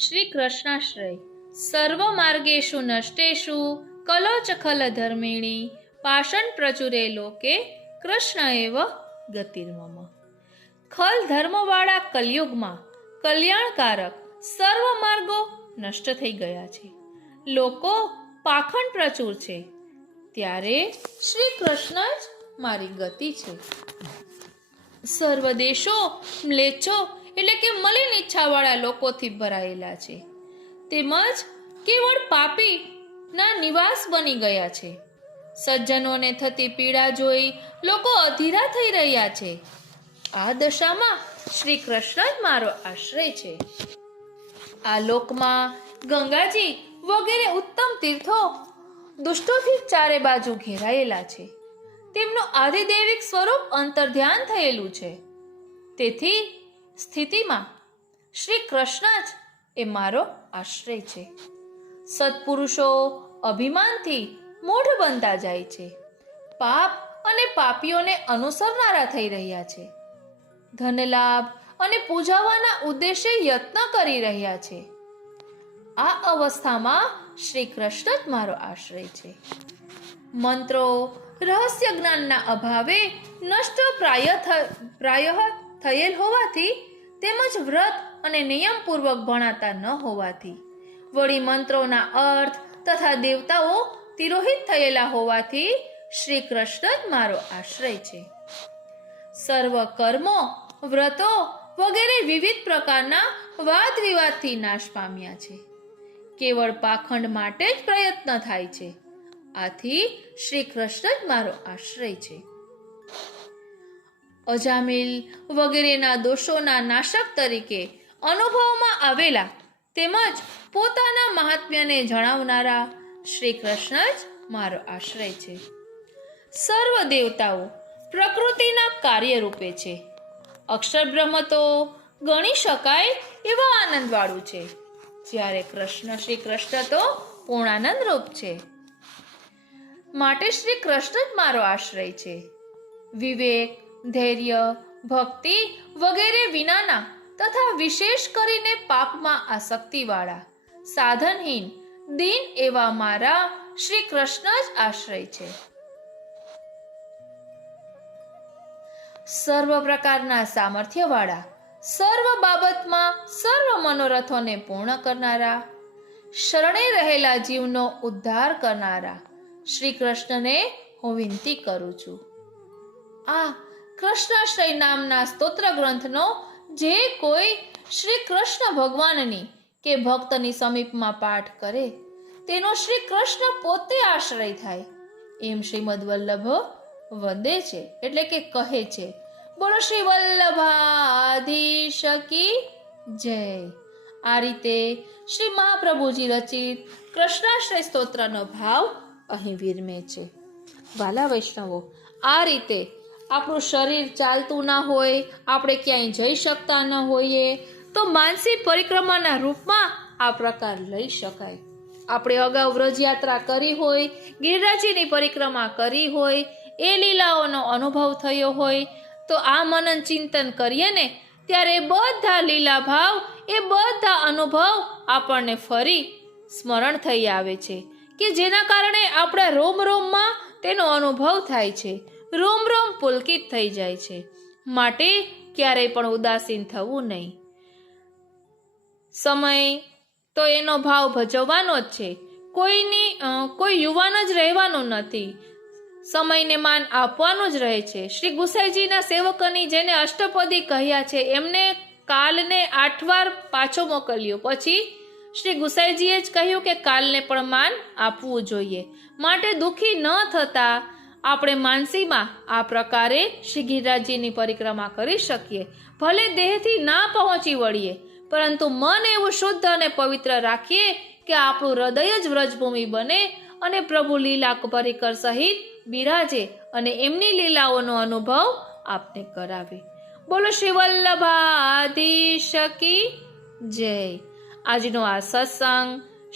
શ્રી કૃષ્ણાશ્રય સર્વ માર્ગેષુ નષ્ટેષુ કલો ચ ખલ ધર્મિણી પાષણ પ્રચુરે લોકે કૃષ્ણ એવ ગતિર્મમ. ખલ ધર્મવાળા કલયુગમાં કલ્યાણકારક સર્વ માર્ગો નષ્ટ થઈ ગયા છે. લોકો પાખંડ પ્રચુર છે, ત્યારે શ્રી કૃષ્ણ જ મારી ગતિ છે. સર્વ દેશો મ્લેચ્છો એટલે કે મલિન ઈચ્છાવાળા લોકોથી ભરાયેલા છે, તેમજ કેવળ પાપી ના નિવાસ બની ગયા છે. સજ્જનોને થતી પીડા જોઈ લોકો અધીરા થઈ રહ્યા છે. આ દશામાં શ્રી કૃષ્ણ જ મારો આશ્રય છે. આ લોકમાં ગંગાજી વગેરે ઉત્તમ તીર્થો દુષ્ટોથી ચારે બાજુ ઘેરાયેલા છે. તેમનું આધિદૈવિક સ્વરૂપ અંતર્ધ્યાન થયેલું છે. તેથી સ્થિતિમાં શ્રી કૃષ્ણ જ એ મારો આશ્રય છે. સત્પુરુષો અભિમાનથી મૂઢ બનતા જાય છે, પાપ અને પાપીઓને અનુસરનારા થઈ રહ્યા છે, ધનલાભ અને પૂજાવાના ઉદ્દેશે યત્ન કરી રહ્યા છે. આ અવસ્થામાં શ્રી કૃષ્ણ જ મારો આશ્રય છે. મંત્રો રહસ્ય જ્ઞાનના અભાવે નષ્ટ પ્રાય થયેલ હોવાથી, તેમજ વ્રત અને નિયમપૂર્વક ભણાતા ન હોવાથી, વળી મંત્રોના અર્થ તથા દેવતાઓ તિરોહિત થયેલા હોવાથી શ્રી કૃષ્ણ જ મારો આશ્રય છે. સર્વ કર્મો વ્રતો વગેરે વિવિધ પ્રકારના વાદ વિવાદથી નાશ પામ્યા છે. કેવળ પાખંડ માટે જ પ્રયત્ન થાય છે. આથી શ્રી કૃષ્ણ જ મારો આશ્રય છે. અજામિલ વગેરેના દોષોના નાશક તરીકે અનુભવમાં આવેલા તેમજ પોતાના મહાત્મ્યને જણાવનારા શ્રી કૃષ્ણ જ મારો આશ્રય છે. સર્વ દેવતાઓ પ્રકૃતિના કાર્ય રૂપે છે. અક્ષર બ્રહ્મ તો ગણી શકાય એવા આનંદવાળું છે, જ્યારે શ્રી કૃષ્ણ તો પૂર્ણાનંદ રૂપ છે. માટે શ્રી કૃષ્ણ જ મારો આશ્રય છે. વિવેક, ધૈર્ય, ભક્તિ વગેરે વિનાના તથા વિશેષ કરીને પાપમાં આસક્તિવાળા સાધનહીન દીન એવા મારા શ્રી કૃષ્ણ જ આશ્રય છે. સર્વ પ્રકારના સામર્થ્યવાળા, સર્વ બાબતમાં સર્વ મનોરથોને પૂર્ણ કરનારા, શરણે રહેલા જીવનો ઉદ્ધાર કરનારા શ્રી કૃષ્ણને હું વિનંતી કરું છું. આ કૃષ્ણાશ્રય નામના સ્તોત્ર ગ્રંથનો જે કોઈ શ્રી કૃષ્ણ ભગવાનની કે ભક્તની સમીપમાં પાઠ કરે, તેનો શ્રી કૃષ્ણ પોતે આશ્રય થાય એમ શ્રીમદ વલ્લભ વંદે છે, એટલે કે કહે છે. બોલો શ્રી વલ્લભાધીશ કી જય. આ રીતે શ્રી મહાપ્રભુજી રચિત કૃષ્ણાશ્રય સ્તોત્રનો ભાવ અહીં વિરમે છે. વાલા વૈષ્ણવો, આ રીતે આપણું શરીર ચાલતું ના હોય, આપણે ક્યાંય જઈ શકતા ન હોઈએ, તો માનસી પરિક્રમાના રૂપમાં આ પ્રકાર લઈ શકાય. આપણે અગાઉ વ્રજયાત્રા કરી હોય, ગિરિરાજજીની પરિક્રમા કરી હોય, એ લીલાઓનો અનુભવ થયો હોય, તો આ મનન ચિંતન કરીએ ને, ત્યારે બધા લીલા ભાવ, એ બધા અનુભવ આપણને ફરી સ્મરણ થઈ આવે છે, કે જેના કારણે આપણા રોમ રોમમાં તેનો અનુભવ થાય છે, રોમ રોમ પુલકિત થઈ જાય છે. માટે ક્યારેય પણ ઉદાસીન થવું નહીં. સમય તો એનો ભાવ ભજવવાનો જ છે. કોઈ યુવાન જ રહેવાનો નથી, સમયને માન આપવાનું જ રહે છે. શ્રી ગુસાઈજીના સેવકોની જેને અષ્ટપદી કહ્યા છે, એમને કાલને 8 વાર પાછો મોકલ્યો. પછી શ્રી ગુસાઈજીએ જ કહ્યું કે કાલને પણ માન આપવું જોઈએ. માટે દુઃખી ન થતા આપણે માનસીમાં આ પ્રકારે શ્રી ગિરિરાજજીની પરિક્રમા કરી શકીએ. ભલે દેહથી ના પહોંચી વળીએ, પરંતુ મન એવું શુદ્ધ અને પવિત્ર રાખીએ કે આપણું હૃદય જ વ્રજભૂમિ બને અને પ્રભુ લીલા પરિકર સહિત બિરાજે અને એમની લીલાઓનો અનુભવ આપને કરાવે. બોલો શ્રી વલ્લભાધીશ કી જય. આજનો આ સત્સંગ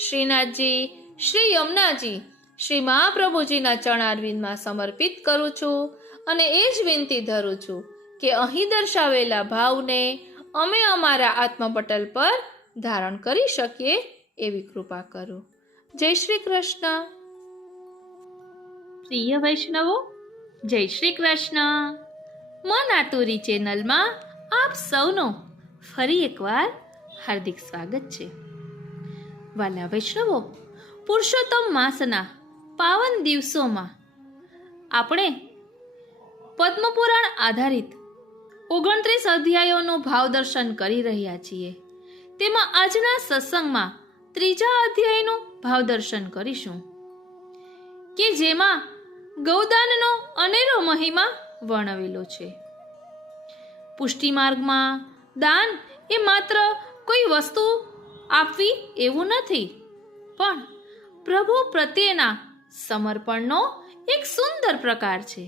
શ્રીનાથજી, શ્રી યમુનાજી, શ્રી મહાપ્રભુજીના ચરણારવિંદમાં સમર્પિત કરું છું અને એ જ વિનંતી ધરું છું કે અહીં દર્શાવેલા ભાવને અમે અમારા આત્મપટલ પર ધારણ કરી શકીએ એવી કૃપા કરો. જય શ્રી કૃષ્ણ. પ્રિય વૈષ્ણવો, જય શ્રી કૃષ્ણ. મન આતુરી ચેનલમાં આપ સૌનો ફરી એકવાર હાર્દિક સ્વાગત છે. વાલા વૈષ્ણવો, પુરુષોત્તમ માસના પાવન દિવસોમાં આપણે પદ્મપુરાણ આધારિત 29 અધ્યાયોનું ભાવદર્શન કરી રહ્યા છીએ. તેમાં આજના સત્સંગમાં 3જા અધ્યાયનું ભાવદર્શન કરીશું કે જેમાં ગૌદાનનો અનેરો મહિમા વર્ણવેલો છે. પુષ્ટિ માર્ગમાં દાન એ માત્ર કોઈ વસ્તુ આપવી એવું નથી, પણ પ્રભુ પ્રત્યેના સમર્પણનો એક સુંદર પ્રકાર છે.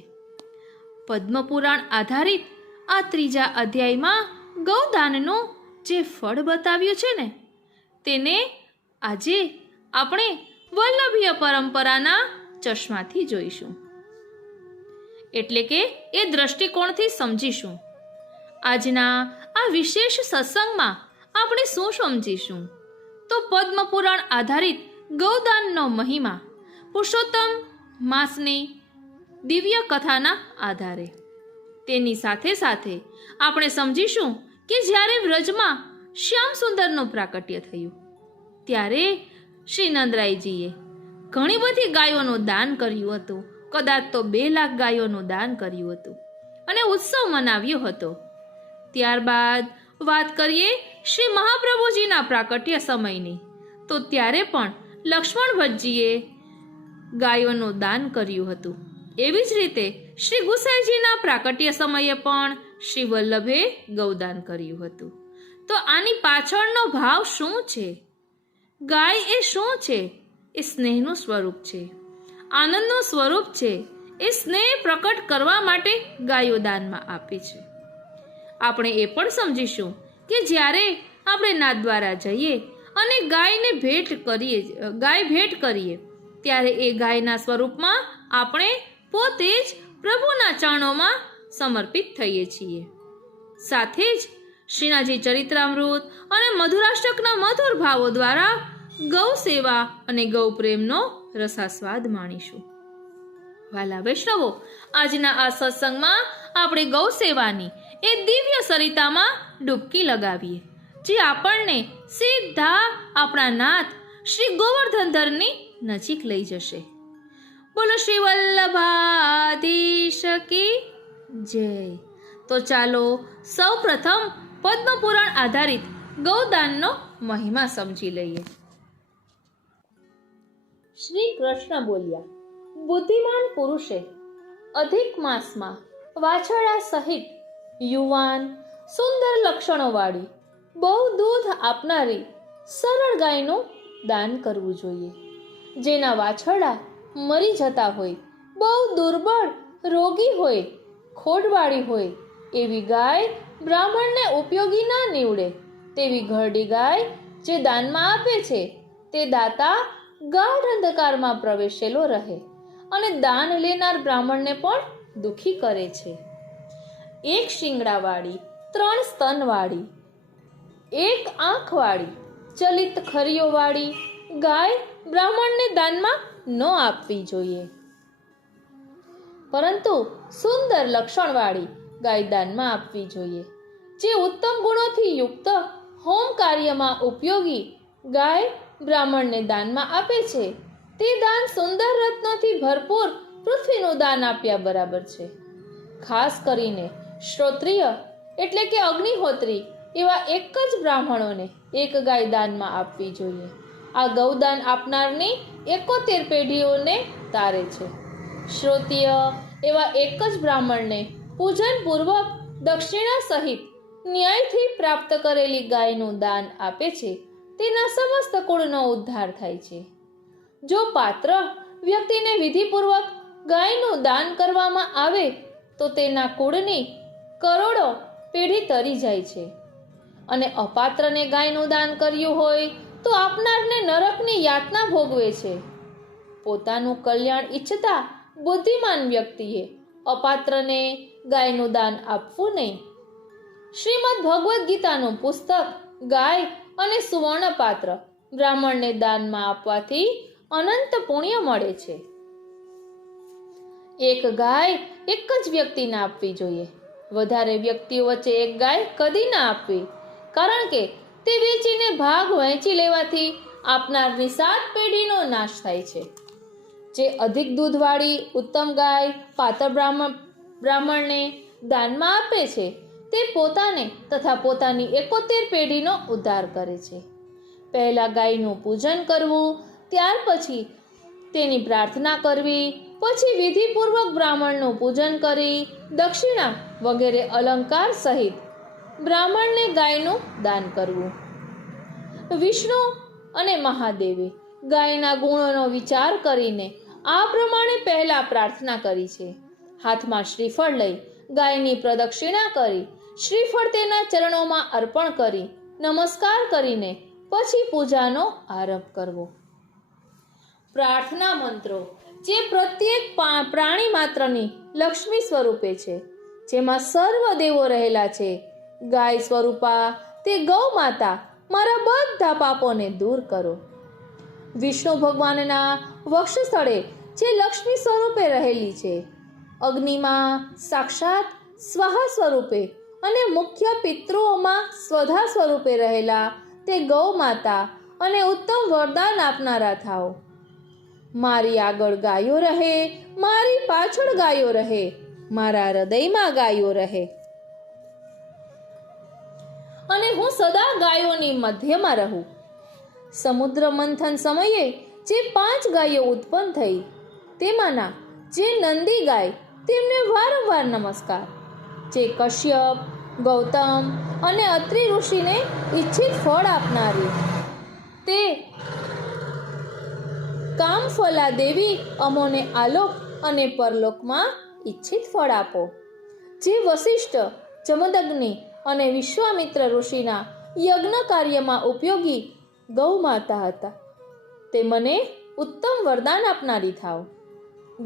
પદ્મપુરાણ આધારિત આ 3જા અધ્યાયમાં ગૌદાનનું જે ફળ બતાવ્યું છે ને, તેને આજે આપણે વલ્લભીય પરંપરાના ચશ્માથી જોઈશું, એટલે કે એ દ્રષ્ટિકોણથી સમજીશું. આજના આ વિશેષ સત્સંગમાં આપણે શું સમજીશું? તો પદ્મપુરાણ આધારિત ગૌદાનનો મહિમા પુરુષોત્તમ માસની દિવ્ય કથાના આધારે. તેની સાથે સાથે આપણે સમજીશું કે જ્યારે વ્રજમાં શ્યામ સુંદરનું પ્રાકટ્ય થયું ત્યારે શ્રી નંદરાયજીએ ઘણી બધી ગાયોનું દાન કર્યું હતું. કદાચ તો 2 લાખ ગાયોનું દાન કર્યું હતું અને ઉત્સવ મનાવ્યો હતો. ત્યારબાદ વાત કરીએ શ્રી મહાપ્રભુજીના પ્રાકટ્ય સમયની, તો ત્યારે પણ લક્ષ્મણ ભટ્ટજીએ ગાયોનું દાન કર્યું હતું. એવી જ રીતે શ્રી ગુસાઈજીના પ્રાકટ્ય સમયે પણ શ્રી વલ્લભે ગૌદાન કર્યું હતું. તો આની પાછળનો ભાવ શું છે? ગાય એ શું છે? એ સ્નેહનું સ્વરૂપ છે, આનંદનું સ્વરૂપ છે. એ સ્નેહ પ્રકટ કરવા માટે ગાયો દાનમાં આપી છે. આપણે એ પણ સમજીશું કે જ્યારે આપણે નાથદ્વારા જઈએ અને ગાય ભેટ કરીએ ત્યારે એ ગાયના સ્વરૂપમાં આપણે પોતે જ પ્રભુના ચરણોમાં સમર્પિત થઈએ છીએ. સાથે જ શ્રીનાથજી ચરિત્રામૃત અને મધુરાષ્ટકના મધુર ભાવો દ્વારા ગૌ સેવા અને ગૌ પ્રેમનો રસાસ્વાદ માણીશું. વાલા વૈષ્ણવો, આજના આ સત્સંગમાં આપણે ગૌ સેવાની એ દિવ્ય સરિતામાં ડૂબકી લગાવીએ, જે આપણને સીધા આપણા નાથ શ્રી ગોવર્ધનધરની નજીક લઈ જશે. બોલો શ્રી વલ્લભાધીશ કી જય. તો ચાલો સૌ પ્રથમ પદ્મપુરાણ આધારિત ગૌદાનનો મહિમા સમજી લઈએ. શ્રી કૃષ્ણ બોલ્યા, બુદ્ધિમાન પુરુષે અધિક માસમાં વાછરડા સહિત યુવાન સુંદર લક્ષણોવાળી બહુ દૂધ આપનારી સરળ ગાયનું દાન કરવું જોઈએ. જેના વાછરડા મરી જતા હોય, બહુ દુર્બળ, રોગી હોય, ખોડવાળી હોય એવી ગાય બ્રાહ્મણને ઉપયોગી ના નીવડે તેવી ઘરડી ગાય જે દાનમાં આપે છે તે દાતા ગાઢ અંધકારમાં પ્રવેશેલો રહે અને દાન લેનાર બ્રાહ્મણને પણ દુખી કરે છે. 1 શિંગડાવાળી, 3 સ્તનવાળી, 1 આંખવાળી, ચલિત ખરીઓવાળી ગાય બ્રાહ્મણને દાનમાં ન આપવી જોઈએ, પરંતુ સુંદર લક્ષણવાળી ગાય દાનમાં આપવી જોઈએ. જે ઉત્તમ ગુણોથી યુક્ત હોમ કાર્યમાં ઉપયોગી ગાય બ્રાહ્મણને દાનમાં આપે છે તે દાન સુંદર રત્નોથી ભરપૂર પૃથ્વીનું દાન આપ્યા બરાબર છે. ખાસ કરીને શ્રોત્રિય એટલે કે અગ્નિહોત્રી એવા એક જ બ્રાહ્મણોને 1 ગાય દાનમાં આપવી જોઈએ. આ ગૌદાન આપનારની 71 પેઢીઓને તારે છે. શ્રોત્રિય એવા એક જ બ્રાહ્મણને પૂજનપૂર્વક દક્ષિણા સહિત ન્યાયથી પ્રાપ્ત કરેલી ગાયનું દાન આપે છે તેના સમસ્ત કુળનો ઉદ્ધાર થાય છે. જો પાત્ર વ્યક્તિને વિધિપૂર્વક ગાયનું દાન કરવામાં આવે તો તેના કુળની કરોડો પેઢી તરી જાય છે, અને અપાત્રને ગાયનું દાન કર્યું હોય તો આપનારને નરકની યાતના ભોગવે છે. પોતાનું કલ્યાણ ઈચ્છતા બુદ્ધિમાન વ્યક્તિએ અપાત્રને ગાયનું દાન આપવું નહીં. શ્રીમદ ભગવદ્ ગીતાનું પુસ્તક ગાય અને સુવર્ણ પાત્ર બ્રાહ્મણને દાનમાં આપવાથી અનંત પુણ્ય મળે છે. એક ગાય એક જ વ્યક્તિને આપવી જોઈએ. વધારે વ્યક્તિઓ વચ્ચે એક ગાય કદી ના આપવી, કારણ કે તે વેચીને ભાગ વહેંચી લેવાથી આપનારની 7 પેઢીનો નાશ થાય છે. જે અધિક દૂધવાળી ઉત્તમ ગાય પાત્ર બ્રાહ્મણને દાનમાં આપે છે, તે પોતાને તથા પોતાની 71 પેઢીનો ઉદ્ધાર કરે છે. પહેલા ગાયનું પૂજન કરવું, ત્યાર પછી તેની પ્રાર્થના કરવી, પછી વિધિપૂર્વક બ્રાહ્મણનું પૂજન કરી દક્ષિણા વગેરે અલંકાર સહિત બ્રાહ્મણને ગાયનું દાન કરવું. વિષ્ણુ અને મહાદેવે ગાયના ગુણોનો વિચાર કરીને આ પ્રમાણે પહેલા પ્રાર્થના કરી છે. હાથમાં શ્રીફળ લઈ ગાયની પ્રદક્ષિણા કરી શ્રીફળ તેના ચરણોમાં અર્પણ કરી નમસ્કાર કરીને પછી પૂજાનો આરંભ કરવો. પ્રાર્થના મંત્રો જે પ્રત્યેક પ્રાણી માત્રની લક્ષ્મી સ્વરૂપે છે, જેમાં સર્વ દેવો રહેલા છે. ગાય સ્વરૂપા તે ગૌ માતા, મારા બધા પાપોને દૂર કરો. વિષ્ણુ ભગવાનના વક્ષસ્થળે જે લક્ષ્મી સ્વરૂપે રહેલી છે, અગ્નિમાં સાક્ષાત સ્વાહા સ્વરૂપે અને મુખ્ય પિતૃઓમાં સ્વધા સ્વરૂપે રહેલા તે ગૌ માતા અને ઉત્તમ વરદાન આપનારા થાઓ. મારી આગળ ગાયો રહે, મારી પાછળ ગાયો રહે, મારા હૃદયમાં ગાયો રહે, અને હું સદા ગાયોની મધ્યમાં રહું. સમુદ્ર મંથન સમયે જે 5 ગાયો ઉત્પન્ન થઈ, તેમાંના જે નંદી ગાય તેમને વારંવાર નમસ્કાર. જે કશ્યપ, ગૌતમ અને અત્રિ ઋષિને ઈચ્છિત ફળ આપનારી, તે કામફલા દેવી અમોને આલોક અને પરલોકમાં ઈચ્છિત ફળ આપો. જે વશિષ્ઠ, જમદગ્નિ અને વિશ્વામિત્ર ઋષિના યજ્ઞ કાર્યમાં ઉપયોગી ગૌ માતા હતા, તે મને ઉત્તમ વરદાન આપનારી થાવ.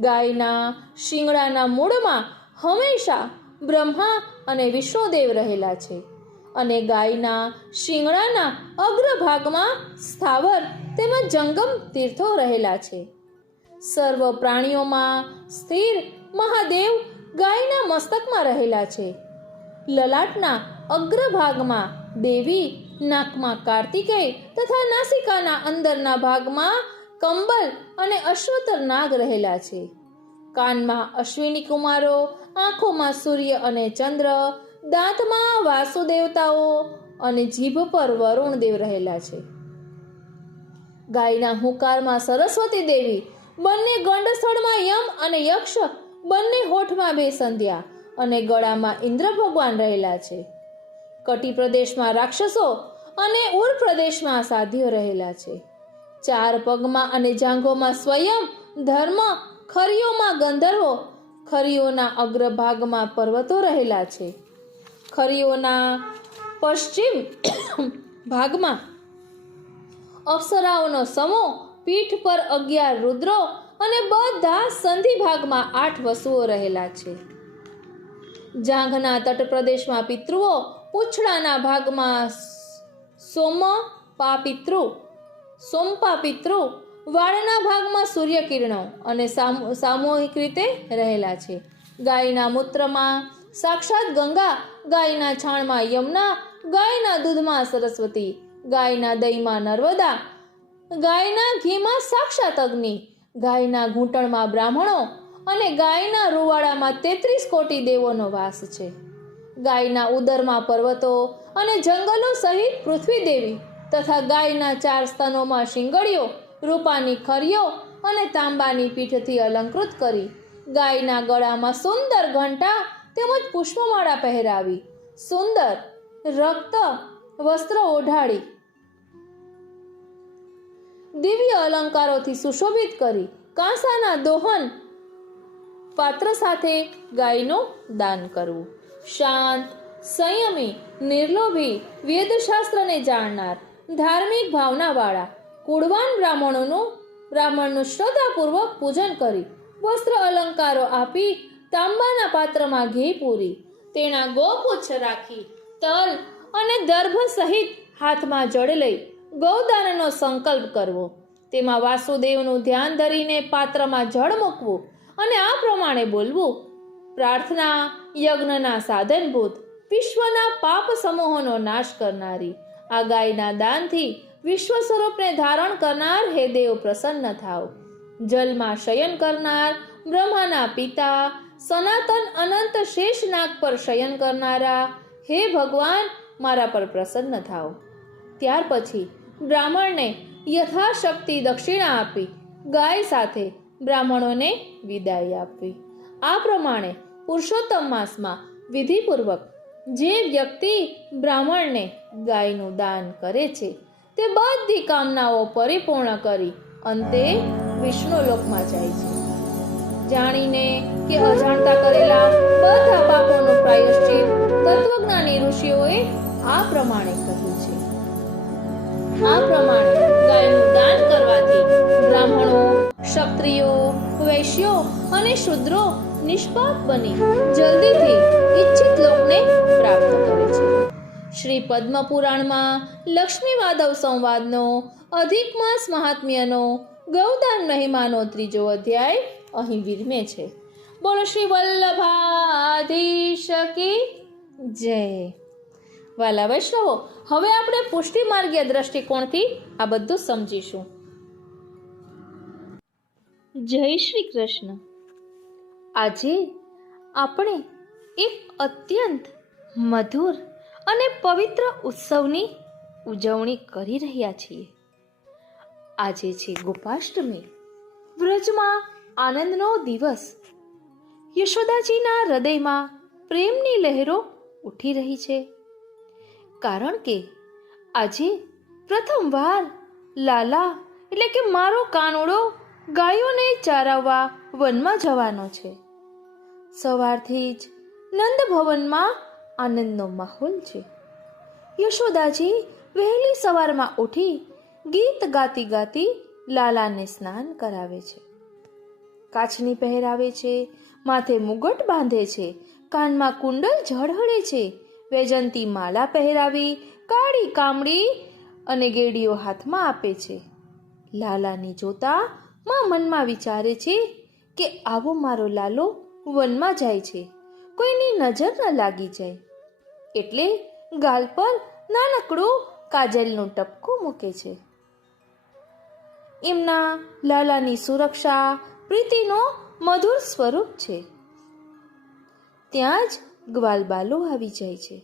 ગાયના શિંગડાના મૂળમાં હંમેશા બ્રહ્મા અને વિષ્ણુદેવ રહેલા છે, અને ગાયના શિંગડાના અગ્રભાગમાં સ્થાવર તેમજ જંગમ તીર્થો રહેલા છે. સર્વ પ્રાણીઓમાં સ્થિર મહાદેવ ગાયના મસ્તકમાં રહેલા છે. લલાટના અગ્રભાગમાં દેવી, નાકમાં કાર્તિકેય તથા નાસિકાના અંદરના ભાગમાં કંબલ અને અશ્વતર નાગ રહેલા છે. કાનમાં અશ્વિની કુમારો, આંખોમાં સૂર્ય અને ચંદ્ર, દાંતમાં વાસુદેવતાઓ અને જીભ પર વરુણ દેવ રહેલા છે. ગાયના હુંકારમાં સરસ્વતી દેવી, બંને ગંડસ્થળમાં યમ અને યક્ષ, બંને હોઠમાં 2 સંધ્યા અને ગળામાં ઇન્દ્ર ભગવાન રહેલા છે. કટી પ્રદેશમાં રાક્ષસો અને ઉર પ્રદેશમાં સાધ્યો રહેલા છે. 4 પગમાં અને જાંઘોમાં સ્વયં, ધર્મ, ખરીઓમાં ગંધર્વો, ખરીઓના અગ્રભાગમાં પર્વતો રહેલા છે. ખરીઓના પશ્ચિમ ભાગમાં અપ્સરાઓનો સમૂહ, પીઠ પર 11 રુદ્રો અને બધા સંધિ ભાગમાં 8 વસુઓ રહેલા છે. જાંઘના તટ પ્રદેશમાં પિતૃઓ, પૂંછડાના ભાગમાં સોમપા પિતૃ, વાળના ભાગમાં સૂર્ય કિરણો અને સામૂહિક રીતે રહેલા છે. ગાયના મૂત્રમાં સાક્ષાત ગંગા, ગાયના છાણમાં યમુના, ગાયના દૂધમાં સરસ્વતી, ગાયના દહીંમાં નર્મદા, ગાયના ઘીમાં સાક્ષાત અગ્નિ, ગાયના ઘૂંટણમાં બ્રાહ્મણો અને ગાયના રૂવાડામાં 33 કોટી દેવોનો વાસ છે. ગાયના ઉદરમાં પર્વતો અને જંગલો સહિત પૃથ્વી દેવી તથા ગાયના 4 સ્તનોમાં શિંગડીઓ, રૂપાની ખરીઓ અને તાંબાની પીઠથી અલંકૃત કરી ગાયના ગળામાં સુંદર ઘંટા તેમજ પુષ્પમાળા પહેરાવી, સુંદર રક્ત વસ્ત્ર ઓઢાડી, દિવ્ય અલંકારોથી સુશોભિત કરી કાંસાના દોહન પાત્ર સાથે ગાયનું દાન કરવું. શાંત, સંયમી, નિર્લોભી, વેદશાસ્ત્રને જાણનાર, ધાર્મિક ભાવનાવાળા કુળવાન બ્રાહ્મણનું શ્રદ્ધાપૂર્વક પૂજન કરી વસ્ત્ર અલંકારો આપી તાંબાના પાત્રમાં ઘી પૂરી તેના ગોપુચ્છ રાખી તલ અને દર્ભ સહિત હાથમાં જળ લઈ ગૌદાનનો સંકલ્પ કરવો, તેમાં વાસુદેવનું ધ્યાન ધરીને પાત્રમાં જળ મૂકવું અને આ પ્રમાણે બોલવું: પ્રાર્થના યજ્ઞના સાધનભૂત, વિશ્વના પાપ સમૂહોનો નાશ કરનારી આ ગાયના દાનથી વિશ્વ સ્વરૂપને ધારણ કરનાર હે દેવ પ્રસન્ન થાવ. જલમાં શયન કરનાર બ્રહ્માના પિતા, સનાતન અનંત શેષ નાગ પર શયન કરનારા હે ભગવાન મારા પર પ્રસન્ન થાવ. ત્યાર પછી બ્રાહ્મણને યથાશક્તિ દક્ષિણા આપી ગાય સાથે બ્રાહ્મણોને વિદાય આપવી. આ પ્રમાણે પુરુષોત્તમ માસમાં વિધિપૂર્વક જે વ્યક્તિ બ્રાહ્મણને ગાયનું દાન કરે છે તે બધી કામનાઓ પરિપૂર્ણ કરી અંતે વિષ્ણુલોકમાં જાય છે. જાણીને કે અજાણતા કરેલા બધા પાપોનું પ્રાયશ્ચિત તત્વજ્ઞાની ઋષિઓએ આ પ્રમાણે કહ્યું છે. આ પ્રમાણે ગાયનું દાન કરવાથી બ્રાહ્મણો, ક્ષત્રિયો, વૈશ્યો અને શૂદ્રો નિષ્પાપ બની જલ્દીથી ઈચ્છિત લોકને પ્રાપ્ત કરે છે. શ્રી પદ્મ પુરાણમાં લક્ષ્મી વાદવ સંવાદનો અધિક માસ મહાત્મ્યનો ગૌદાન મહિમાનો 3જો અધ્યાય અહીં વિરમે છે. બોલો શ્રી વલ્લભાધીશ કી જય. વાલા વૈષ્ણવો, હવે આપણે પુષ્ટિ માર્ગીય દ્રષ્ટિકોણથી આ બધું સમજીશું. જય શ્રી કૃષ્ણ. આજે આપણે એક અત્યંત મધુર અને પવિત્ર ઉત્સવની ઉજવણી કરી રહ્યા છીએ. આજે છે ગોપાષ્ટમી, વ્રજમાં આનંદનો દિવસ. યશોદાજીના હૃદયમાં પ્રેમની લહેરો ઉઠી રહી છે, કારણ કે આજે પ્રથમવાર લાલા એટલે કે મારો કાનુડો ગાયોને ચારાવવા વનમાં જવાનો છે. સવારથી જ નંદ ભવનમાં આનંદનો માહોલ છે. યશોદાજી વહેલી સવારમાં ઉઠી ગીત ગાતી ગાતી લાલાને સ્નાન કરાવે છે, કાચની પહેરાવે છે, માથે મુગટ બાંધે છે, કાનમાં કુંડલ ઝળહળે છે, વૈજંતી માલા પહેરાવી કાળી કામડી અને ગેડીઓ હાથમાં આપે છે. લાલાને જોતા માં મનમાં વિચારે છે કે આવો મારો લાલો વનમાં જાય છે, કોઈની નજર ન લાગી જાય, એટલે ગાલ પર નાનકડું કાજલનું ટપકું મૂકે છે. એમના લાલાની સુરક્ષા પ્રીતિનો મધુર સ્વરૂપ છે. ત્યાં જ ગ્વાલબાલો આવી જાય છે.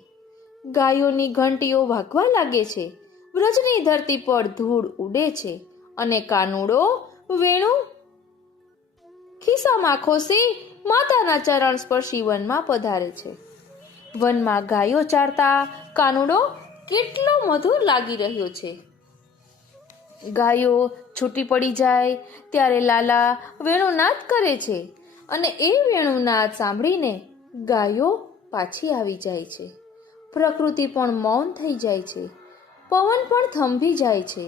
ગાયોની ઘંટીઓ વાગવા લાગે છે. વ્રજની ધરતી પર ધૂળ ઉડે છે અને કાનુડો વેણું ખિસ્સામાં ખોસી માતાના ચરણ સ્પર્શી વનમાં પધારે છે. વનમાં ગાયો ચારતા કાનુડો કેટલો મધુર લાગી રહ્યો છે. ગાયો છૂટી પડી જાય ત્યારે લાલા વેણુનાદ કરે છે અને એ વેણુનાદ સાંભળીને ગાયો પાછી આવી જાય છે. પ્રકૃતિ પણ મૌન થઈ જાય છે, પવન પણ થંભી જાય છે.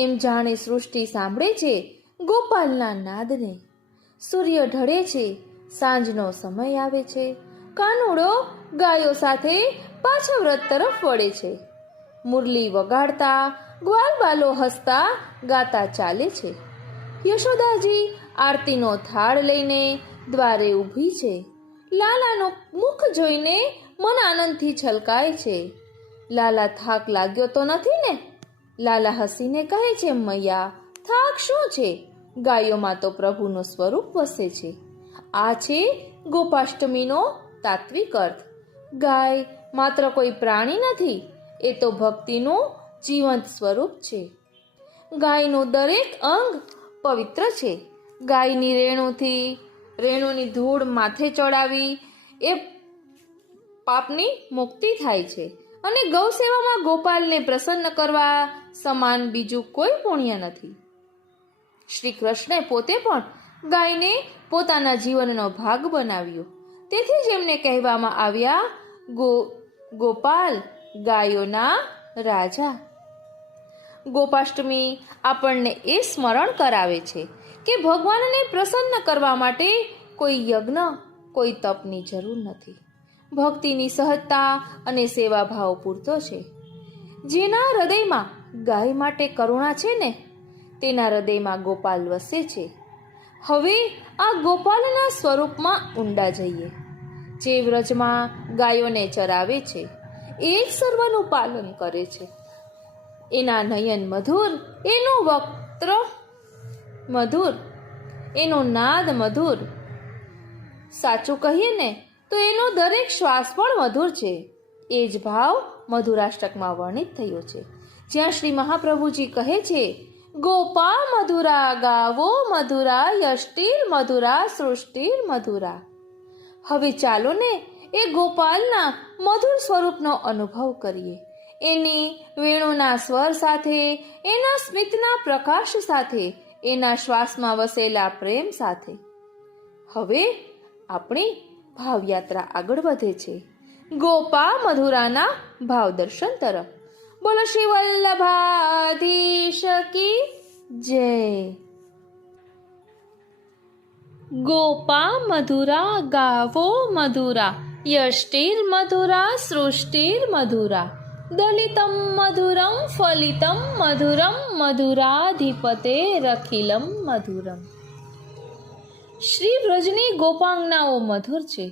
એમ જાણે સૃષ્ટિ સાંભળે છે ગોપાલના નાદને. સૂર્ય ઢળે છે, સાંજનો સમય આવે છે. કાનુડો ગાયો સાથે પાછા વ્રત તરફ વળે છે. મુરલી વગાડતા ગ્વાલબાલો હસતા ગાતા ચાલે છે. યશોદાજી આરતીનો થાળ લઈને દ્વારે ઊભી છે. લાલાનું મુખ જોઈને મન આનંદથી છલકાય છે. લાલા થાક લાગ્યો તો નથી ને? લાલા હસીને કહે છે, મૈયા થાક શું છે, ગાયોમાં તો પ્રભુનું સ્વરૂપ વસે છે. આ છે ગોપાષ્ટમીનો તાત્વિક અર્થ. ગાય માત્ર કોઈ પ્રાણી નથી, એ તો ભક્તિનું જીવંત સ્વરૂપ છે. ગાયનું દરેક અંગ પવિત્ર છે. ગાયની રેણુની ધૂળ માથે ચડાવી એ પાપની મુક્તિ થાય છે અને ગૌ સેવામાં ગોપાલને પ્રસન્ન કરવા સમાન બીજું કોઈ પુણ્ય નથી. શ્રી કૃષ્ણે પોતે પણ ગાયને પોતાના જીવનનો ભાગ બનાવ્યો. તેથી જ એમને કહેવામાં આવ્યા ગોપાલ, ગાયોના રાજા. ગોપાષ્ટમી આપણને એ સ્મરણ કરાવે છે કે ભગવાનને પ્રસન્ન કરવા માટે કોઈ યજ્ઞ, કોઈ તપની જરૂર નથી. ભક્તિની સહજતા અને સેવાભાવ પૂરતો છે. જેના હૃદયમાં ગાય માટે કરુણા છે ને, તેના હૃદયમાં ગોપાલ વસે છે. હવે આ ગોપાલના સ્વરૂપમાં ઊંડા જઈએ. જે વ્રજમાં ગાયોને ચરાવે છે, એ જ સર્વનું પાલન કરે છે. એના નયન મધુર, એનું વક્ત્ર મધુર, એનો નાદ મધુર. સાચું કહીએ ને તો એનો દરેક શ્વાસ પણ મધુર છે. એ જ ભાવ મધુરાષ્ટકમાં વર્ણિત થયો છે, જ્યાં શ્રી મહાપ્રભુજી કહે છે, ગોપા મધુરા ગાવો મધુરા યષ્ટિર મધુરા સૃષ્ટિર મધુરા. હવે ચાલો ને એ ગોપાલના મધુર સ્વરૂપનો અનુભવ કરીએ. એની વેણુના સ્વર સાથે, એના સ્મિતના પ્રકાશ સાથે, એના શ્વાસમાં વસેલા પ્રેમ સાથે. હવે આપણી ભાવયાત્રા આગળ વધે છે ગોપા મધુરાના ભાવ દર્શન તરફ. બોલો શ્રી વલ્લભાધીશ કી જય. ગોપા મધુરા ગાવો મધુરા યષ્ટિર મધુરા સૃષ્ટિર મધુરા દલિતમ મધુરમ ફલિતમ મધુરમ મધુરાધિપતે રખિલમ મધુરમ. શ્રી વ્રજની ગોપાંગનાઓ મધુર છે.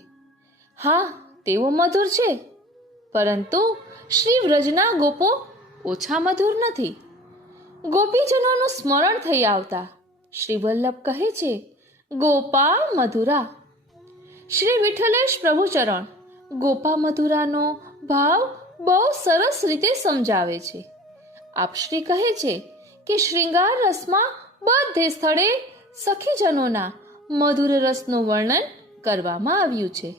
હા, તેઓ મધુર છે, પરંતુ શ્રી વ્રજના ગોપો ઓછા મધુર નથી. ગોપીજનોનું સ્મરણ થઈ આવતા શ્રી વલ્લભ કહે છે, ગોપા મધુરા. શ્રી વિઠ્ઠલેશ પ્રભુચરણ ગોપા મધુરાનો ભાવ બહુ સરસ રીતે સમજાવે છે. આપશ્રી કહે છે કે શ્રૃંગાર રસમાં બધે સ્થળે સખીજનોના મધુર રસનું વર્ણન કરવામાં આવ્યું છે,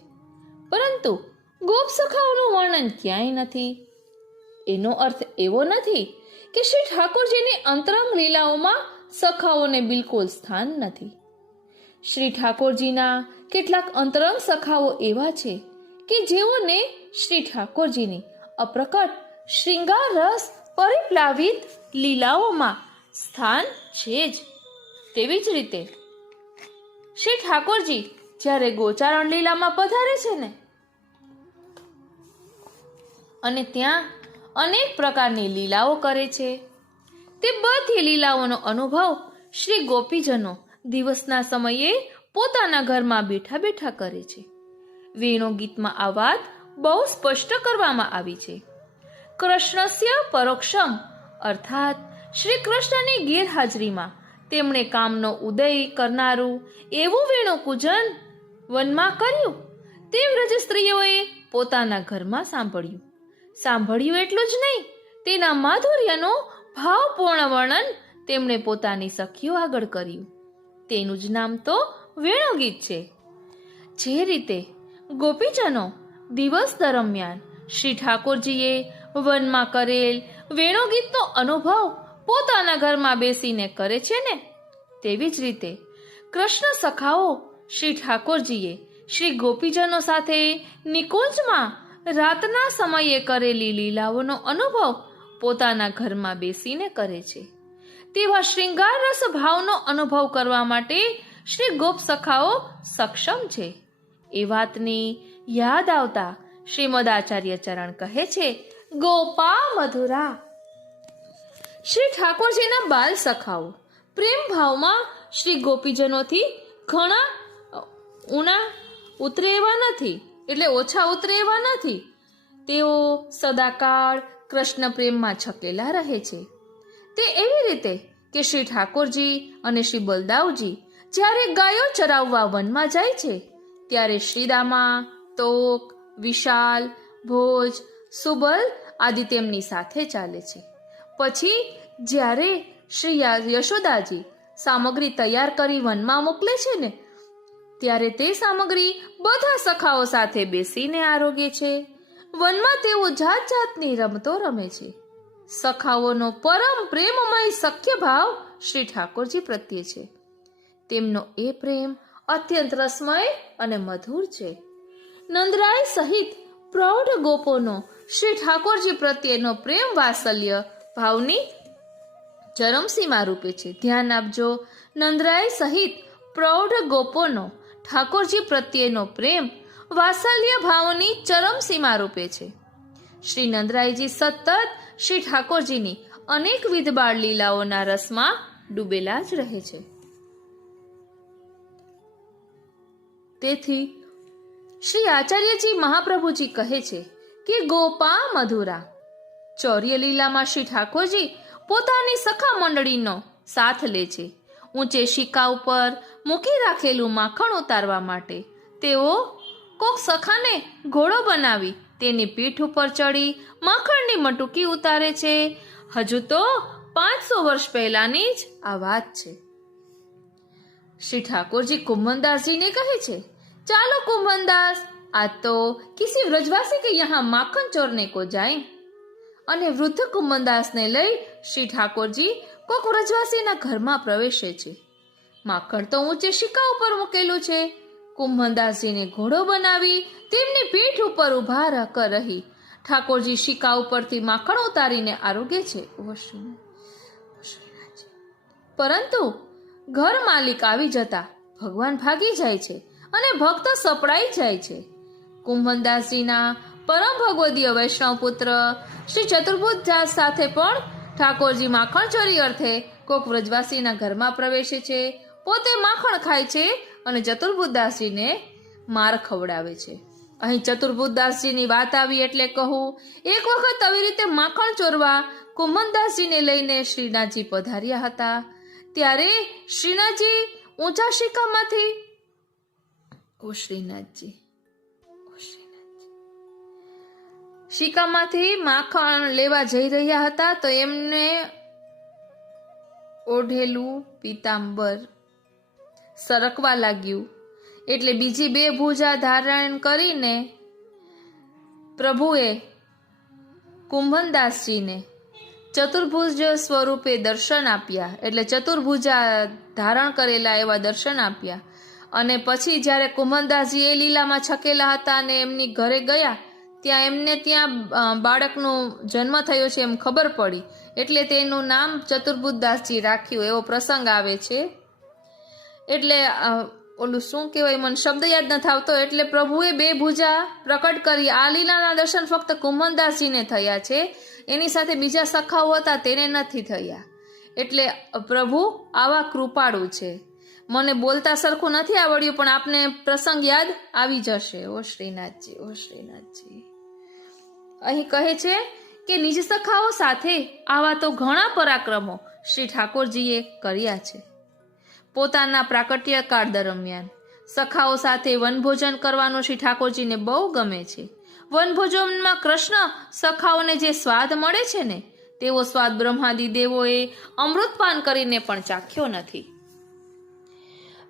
પરંતુ ગોપ સખાઓનું વર્ણન ક્યાંય નથી. એનો અર્થ એવો નથી કે શ્રી ઠાકોરજીની અંતરંગ લીલાઓમાં સખાઓને બિલકુલ સ્થાન નથી. શ્રી ઠાકોરજીના કેટલાક અંતરંગ સખાઓ એવા છે કે જેઓને શ્રી ઠાકોરજીની અપ્રકટ શ્રૃંગાર રસ પરિપ્લાવિત લીલાઓમાં સ્થાન છે જ. તેવી જ રીતે શ્રી ઠાકોરજી જ્યારે ગોચારણ લીલામાં પધારે છે ને, અને ત્યાં અનેક પ્રકારની લીલાઓ કરે છે, તે બધી લીલાઓનો અનુભવ શ્રી ગોપીજનો દિવસના સમયે પોતાના ઘરમાં બેઠા બેઠા કરે છે. વેણુ ગીતમાં આ વાત બહુ સ્પષ્ટ કરવામાં આવી છે. કૃષ્ણસ્ય પરોક્ષમ અર્થાત શ્રી કૃષ્ણની ગેરહાજરીમાં તેમણે કામનો ઉદય કરનારું એવું વેણુ પૂજન વનમાં કર્યું. તે વ્રજ સ્ત્રીઓએ પોતાના ઘરમાં સાંભળ્યું એટલું જ નહીં, તેના માધુર્યનું ભાવપૂર્ણ વર્ણન તેમણે પોતાની સખીઓ આગળ કર્યું. તેનું જ નામ તો વેણુ ગીત છે. જે રીતે ગોપીજનો દિવસ દરમિયાન શ્રી ઠાકોરજીએ વનમાં કરેલ વેણુ ગીતનો અનુભવ પોતાના ઘરમાં બેસીને કરે છે ને, તેવી જ રીતે કૃષ્ણ સખાઓ શ્રી ઠાકોરજીએ શ્રી ગોપીજનો સાથે નિકુંજમાં રાતના સમયે કરેલી લીલાઓનો અનુભવ પોતાના ઘરમાં બેસીને કરે છે. તેવા શ્રૃંગાર રસ ભાવનો અનુભવ કરવા માટે શ્રી ગોપ સખાઓ સક્ષમ છે. એ વાતની યાદ આવતા શ્રીમદ આચાર્ય ચરણ કહે છે, ગોપા મધુરા. શ્રી ઠાકોરજીના બાલ સખાઓ પ્રેમ ભાવમાં શ્રી ગોપીજનોથી ઘણા ઓછા ઉતરે એવા નથી. તેઓ સદાકાળ કૃષ્ણ પ્રેમમાં છકેલા રહે છે. તે એવી રીતે કે શ્રી ઠાકોરજી અને શ્રી બલદાવજી જ્યારે ગાયો ચરાવવા વનમાં જાય છે, ત્યારે શ્રીદામા, તોક, વિશાલ, ભોજ, સુબલ આદિ તેમની સાથે ચાલે છે. પછી જ્યારે શ્રી યશોદાજી સામગ્રી તૈયાર કરી વનમાં મોકલે છે ને, ત્યારે તે સામગ્રી બધા સખાઓ સાથે બેસીને આરોગે છે. વનમાં તેઓ જાત જાતની રમતો રમે છે. સખાઓનો પરમ પ્રેમમય સખ્ય ભાવ શ્રી ઠાકોરજી પ્રત્યે છે. તેમનો એ પ્રેમ અત્યંત રસમય અને મધુર છે. નંદરાય સહિત પ્રૌઢ ગોપોનો શ્રી ઠાકોરજી પ્રત્યેનો પ્રેમ વાત્સલ્ય ભાવની ચરમસીમા રૂપે છે. ધ્યાન આપજો, નંદરાય સહિત પ્રૌઢ ગોપોનો ઠાકોરજી પ્રત્યેનો પ્રેમ વાત્સલ્ય ભાવની ચરમસીમા રૂપે છે. શ્રી નંદરાયજી સતત શ્રી ઠાકોરજીની અનેકવિધ બાળ લીલાઓના રસમાં ડૂબેલા જ રહે છે. તેથી શ્રી આચાર્યજી મહાપ્રભુજી કહે છે કે ગોપા મધુરા. ચૌર્ય લીલામાં શ્રી ઠાકોરજી પોતાની સખા મંડળીનો સાથ લે છે. ઊંચે શિકા ઉપર મૂકી રાખેલું માખણ ઉતારવા માટે તેઓ કોક સખાને ઘોડો બનાવી તેની પીઠ ઉપર ચડી માખણની મટુકી ઉતારે છે. હજુ તો 500 વર્ષ પહેલાની જ આ વાત છે. શ્રી ઠાકોરજી કુંભનદાસજીને કહે છે, ચાલો કુંભનદાસ, आज तो किसी व्रजवासी के यहाँ माखन चोरने को जाए. અને વૃદ્ધ કુંભનદાસને લઈ શ્રી ઠાકોરજી કોક વ્રજવાસીના ઘરમાં પ્રવેશે છે. માખણ તો ઊંચે શિકા ઉપર મૂકેલું છે. કુંભનદાસજીને ઘોડો બનાવી તેમની પીઠ ઉપર ઊભા રહી ઠાકોરજી શિકા ઉપરથી માખણ ઉતારીને આરોગે છે. પરંતુ ઘર માલિક આવી જતા ભગવાન ભાગી જાય છે અને ભક્ત સપડાઈ જાય છે. કુંભનદાસજીના પરમ ભગવદીય વૈષ્ણવ પુત્ર શ્રી ચતુર્ભુજદાસ સાથે પણ ઠાકોરજી માખણ ચોરી અર્થે કોક વ્રજવાસીના ઘરમાં પ્રવેશે છે. પોતે માખણ ખાય છે અને ચતુર્ભુજદાસજીને માર ખવડાવે છે. અહીં ચતુર્ભુજદાસજીની વાત આવી એટલે કહું, એક વખત આવી રીતે માખણ ચોરવા કુંભનદાસજીને લઈને શ્રીનાથજી પધાર્યા હતા. ત્યારે શ્રીનાથજી ઊંચા શિકામાંથી શિકામાંથી માખણ લેવા જઈ રહ્યા હતા તો એમને ઓઢેલું પીતાંબર સરકવા લાગ્યું. એટલે બીજી 2 ભુજા ધારણ કરીને પ્રભુએ કુંભનદાસજીને ચતુર્ભુજ સ્વરૂપે દર્શન આપ્યા. એટલે ચતુર્ભુજા ધારણ કરેલા એવા દર્શન આપ્યા. અને પછી જ્યારે કુંભનદાસજી એ લીલામાં છકેલા હતા અને એમની ઘરે ગયા ત્યાં એમને ત્યાં બાળકનો જન્મ થયો છે એમ ખબર પડી. એટલે તેનું નામ ચતુર્ભુજદાસજી રાખ્યું. એવો પ્રસંગ આવે છે. એટલે ઓલું શું કહેવાય, મને શબ્દ યાદ નથી આવતો. એટલે પ્રભુએ 2 ભુજા પ્રકટ કરી. આ લીલાના દર્શન ફક્ત કુંભનદાસજીને થયા છે, એની સાથે બીજા સખાઓ હતા તેને નથી થયા. એટલે પ્રભુ આવા કૃપાળુ છે. મને બોલતા સરખું નથી આવડ્યું પણ આપને પ્રસંગ યાદ આવી જશે. ઓ શ્રીનાથજી, ઓ શ્રીનાથજી. અહીં કહે છે કે નિજ સખાઓ સાથે આવા તો ઘણા પરાક્રમો શ્રી ઠાકોરજીએ કર્યા છે. પોતાના પ્રાકટ્ય કાળ દરમિયાન સખાઓ સાથે વનભોજન કરવાનું શ્રી ઠાકોરજીને બહુ ગમે છે. વનભોજનમાં કૃષ્ણ સખાઓને જે સ્વાદ મળે છે ને તેવો સ્વાદ બ્રહ્માદિ દેવોએ અમૃતપાન કરીને પણ ચાખ્યો નથી.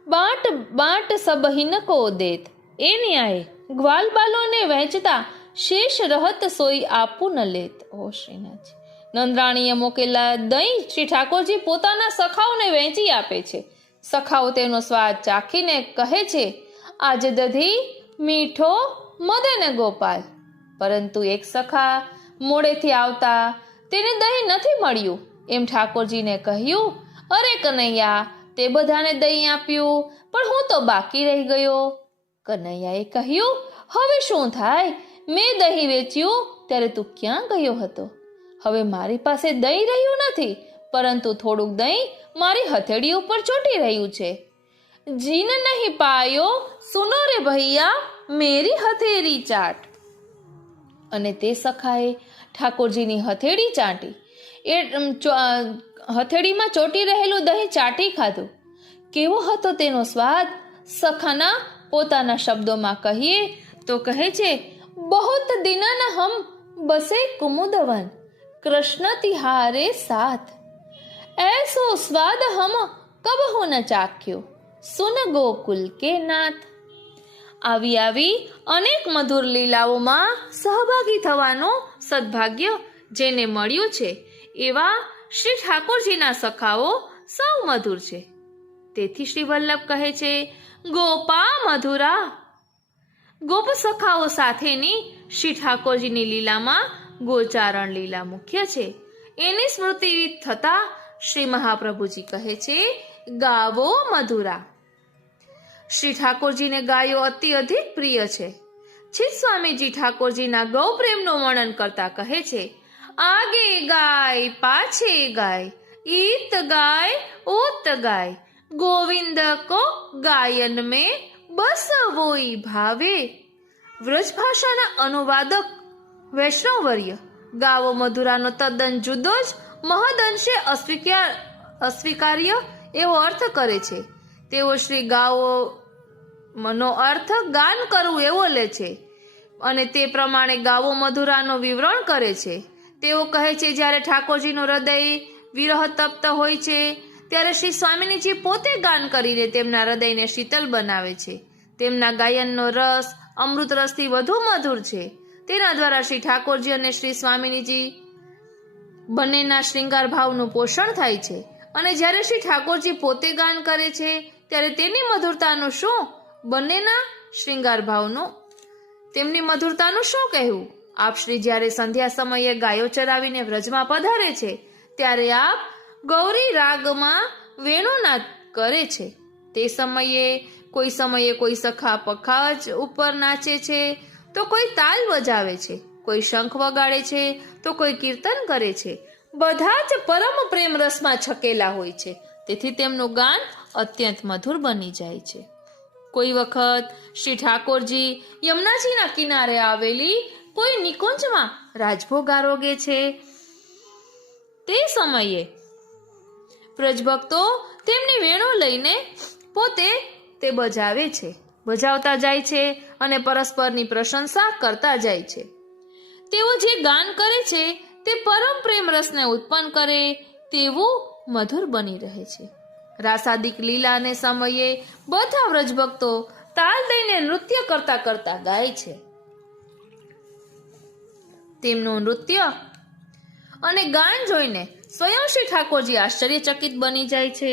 બાટ બાટ સબહિન કો દેત એ ન્યાય ગ્વાલ બાલોને વહેંચતા શેષ રહત સોઈ આપું ન લેત. ઓ શ્રીનાથજી. નંદરાણીએ મોકેલા દહીં શ્રી ઠાકોરજી પોતાના સખાઓને વહેંચી આપે છે. સખાઓ તેનો સ્વાદ ચાખીને કહે છે, આજ દધી મીઠો મદે ને ગોપાલ. પરંતુ એક સખા મોડેથી આવતા તેને દહીં નથી મળ્યું. એમ ઠાકોરજીને કહ્યું, અરે કનૈયા, તે બધાને દહીં આપ્યું પણ હું તો બાકી રહી ગયો. કનૈયાએ કહ્યું, હવે શું થાય? મેં દહીં વેચ્યું ત્યારે તું ક્યાં ગયો હતો? હવે મારી પાસે દહીં રહ્યું નથી, પરંતુ થોડુંક દહીં મારી હથેળી ઉપર ચોંટી રહ્યું છે. જીન નહીં પાયો સુનો રે ભૈયા મેરી હથેળી ચાટ. અને તે સખાએ ઠાકોરજીની હથેળી ચાટી. એ હથેળીમાં ચોંટી રહેલું દહીં ચાટી ખાધું. કેવો હતો તેનો સ્વાદ? સખાના પોતાના શબ્દોમાં કહીએ તો કહે છે, બહોત દિનન હમ બસે કુમુદવન કૃષ્ણ તિહારે સાથ ऐसो स्वाद हम कब हो न चाख्यो सुन गोकुल के नाथ. આવી અનેક મધુર લીલાઓમાં સહભાગી થવાનું સદભાગ્ય જેને મળ્યું છે એવા શ્રી ઠાકોરજીના સખાઓ સૌ મધુર છે. તેથી શ્રી વલ્લભ કહે છે, ગોપા મધુરા. ગોપ સખાઓ સાથેની શ્રી ઠાકોરજીની લીલામાં ગોચારણ લીલા મુખ્ય છે. એની સ્મૃતિ થતા શ્રી મહાપ્રભુજી કહે છે, ગાવો મધુરા. શ્રી ઠાકોરજીને ગાયો અતિ અધિક પ્રિય છે. છીત સ્વામીજી ઠાકોરજીના ગૌ પ્રેમનું વર્ણન કરતા કહે છે, આગે ગાય પાછે ગાય, ઈત ગાય ઓત ગાય, ગોવિંદ કો ગાયન में બસ વોઈ ભાવે. વ્રજ ભાષાના અનુવાદક વૈષ્ણવર્ય ગાવો મધુરાનો તદ્દન જુદો જ મહદઅંશે અસ્વીકાર્ય એવો અર્થ કરે છે. તેઓ શ્રી ગાવો નો અર્થ ગાન કરવું એવો લે છે અને તે પ્રમાણે ગાવો મધુરાનો વિવરણ કરે છે. તેઓ કહે છે, જ્યારે ઠાકોરજીનું હૃદય વિરહ તપ્ત હોય છે ત્યારે શ્રી સ્વામિનીજી પોતે ગાન કરીને તેમના હૃદયને શીતલ બનાવે છે. તેમના ગાયનનો રસ અમૃત રસથી વધુ મધુર છે. તેના દ્વારા શ્રી ઠાકોરજી અને શ્રી સ્વામિનીજી બંનેના શૃંગાર ભાવનું પોષણ થાય છે. અને જ્યારે શ્રી ઠાકોરજી પોતે ગાન કરે છે ત્યારે તેની મધુરતાનું શું, બંનેના શૃંગાર ભાવનું તેમની મધુરતાનું શું કહેવું. આપ શ્રી જ્યારે સંધ્યા સમયે ગાયો ચરાવીને વ્રજમાં પધારે છે ત્યારે આપ ગૌરી રાગમાં વેણુનાદ કરે છે. તે સમયે કોઈ સખા પખાજ ઉપર નાચે છે, તો કોઈ તાલ વજાવે છે, કોઈ શંખ વગાડે છે, તો કોઈ કીર્તન કરે છે. બધા જ પરમ પ્રેમ રસમાં છકેલા હોય છે. તેથી તેમનું ગાન અત્યંત મધુર બની જાય છે. કોઈ વખત શ્રી ઠાકોરજી યમુનાજીના કિનારે આવેલી કોઈ નિકુંજમાં રાજભોગ આરોગે છે. તે સમયે વ્રજભક્તો તેમની વેણુ લઈને પોતે તે બજાવે છે, બજાવતા જાય છે અને પરસ્પરની પ્રશંસા કરતા જાય છે. તેઓ જે ગાન કરે છે તે પરમ પ્રેમ રસને ઉત્પન્ન કરે તેવું મધુર બની રહે છે. રાસાદિક લીલાને સમયે બધા વ્રજભક્તો તાલ દઈને નૃત્ય કરતા કરતા ગાય છે. તેમનું નૃત્ય અને ગાન જોઈને સ્વયં શ્રી ઠાકોરજી આશ્ચર્યચકિત બની જાય છે.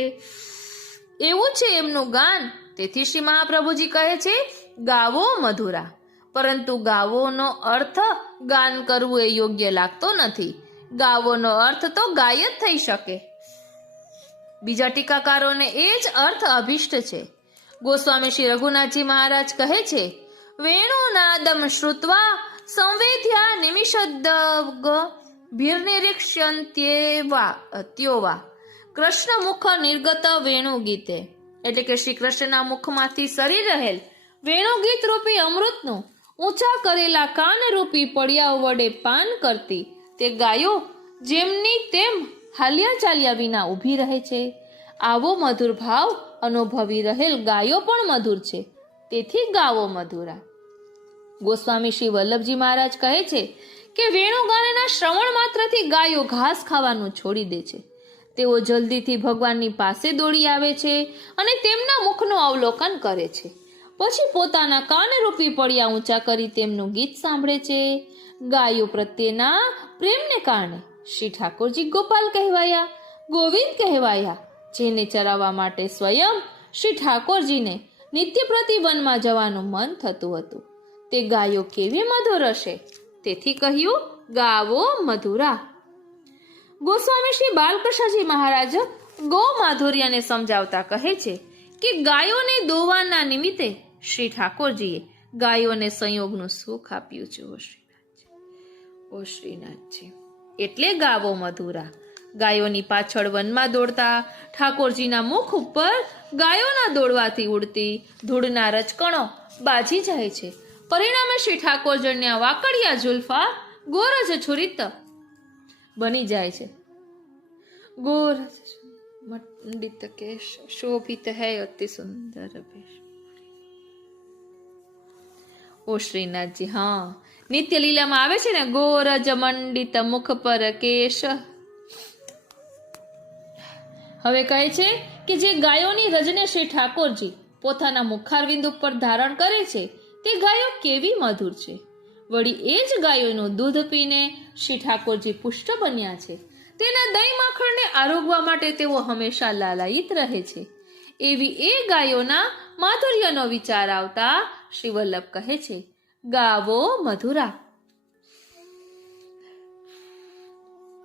એવું છે એમનું ગાન. તેથી શ્રી મહાપ્રભુજી કહે છે, ગાવો મધુરા. પરંતુ ગાવોનો અર્થ ગાન કરવું એ યોગ્ય લાગતો નથી. ગાવોનો અર્થ તો ગાય જ થઈ શકે. બીજા ટીકાકારોને એ જ અર્થ અભિષ્ટ છે. ગોસ્વામી શ્રી રઘુનાથજી મહારાજ કહે છે, વેણુનાદમ શ્રુત્વા સંવેદ્યા નિમિષદ્ગ ભીર્નિરીક્ષ્યંત્યેવા કૃષ્ણ મુખ નિર્ગત વેણુ ગીતે. એટલે કે શ્રી કૃષ્ણના મુખમાંથી સરી રહેલ વેણુ ગીત રૂપી અમૃતનું ઊંચા કરેલા કાન રૂપી પડિયાઓ વડે પાન કરતી તે ગાયો જેમની તેમ હાલ્યા ચાલ્યા વિના ઊભી રહે છે. આવો મધુર ભાવ અનુભવી રહેલ ગાયો પણ મધુર છે. તેથી ગાવો મધુરા. ગોસ્વામી શ્રી વલ્લભજી મહારાજ કહે છે કે વેણુગાનના શ્રવણ માત્રથી ગાયો ઘાસ ખાવાનું છોડી દે છે. તેઓ જલ્દીથી ભગવાનની પાસે દોડી આવે છે અને તેમના મુખનું અવલોકન કરે છે. પછી પોતાના કાનરૂપી પડિયા ઊંચા કરી તેમનું ગીત સાંભળે છે. ગાયો પ્રત્યેના પ્રેમને કારણે શ્રી ઠાકોરજી ગોપાલ કહેવાયા, ગોવિંદ કહેવાયા. જેને ચરાવવા માટે સ્વયં શ્રી ઠાકોરજીને નિત્ય પ્રતિ વનમાં જવાનું મન થતું હતું. તે ગાયો કેવી મધુર હશે. તેથી કહ્યું, ગાવો મધુરા. ગોસ્વામી શ્રી બાલકૃષ્ણજી મહારાજ ગૌ માધુર્યને સમજાવતા કહે છે કે ગાયોને દોવાના નિમિત્તે શ્રી ઠાકોરજીએ ગાયોને સંયોગનું સુખ આપ્યું છે. ઓ શ્રીનાથજી, એટલે ગાવો મધુરા. ગાયોની પાછળ વનમાં દોડતા ઠાકોરજીના મુખ ઉપર ગાયોના દોડવાથી ઉડતી ધૂળના રચકણો બાજી જાય છે. પરિણામે શ્રી ઠાકોરજીના વાકડિયા જુલ્ફા ગોરજ છુરિત બની જાય છે. ગોરજ મંડિત કેશ શોભિત હૈ અતિ સુંદર ભેષ. ઓ શ્રીનાથજી, હા, નિત્ય લીલામાં આવે છે ને, ગોરજ મંડિત મુખ પર કેશ. હવે કહે છે કે જે ગાયોની રજને શ્રી ઠાકોરજી પોતાના મુખારવિંદ ઉપર ધારણ કરે છે તે ગાયો કેવી મધુર છે. વળી એ જ ગાયોનું દૂધ પીને શ્રી ઠાકોરજી પુષ્ટ બન્યા છે. તેના દહીં માખણને આરોગવા માટે તેઓ હંમેશા લાલાયિત રહે છે. એવી એ ગાયોના માધુર્યનો વિચાર આવતા શ્રી વલ્લભ કહે છે, ગાવો મધુરા.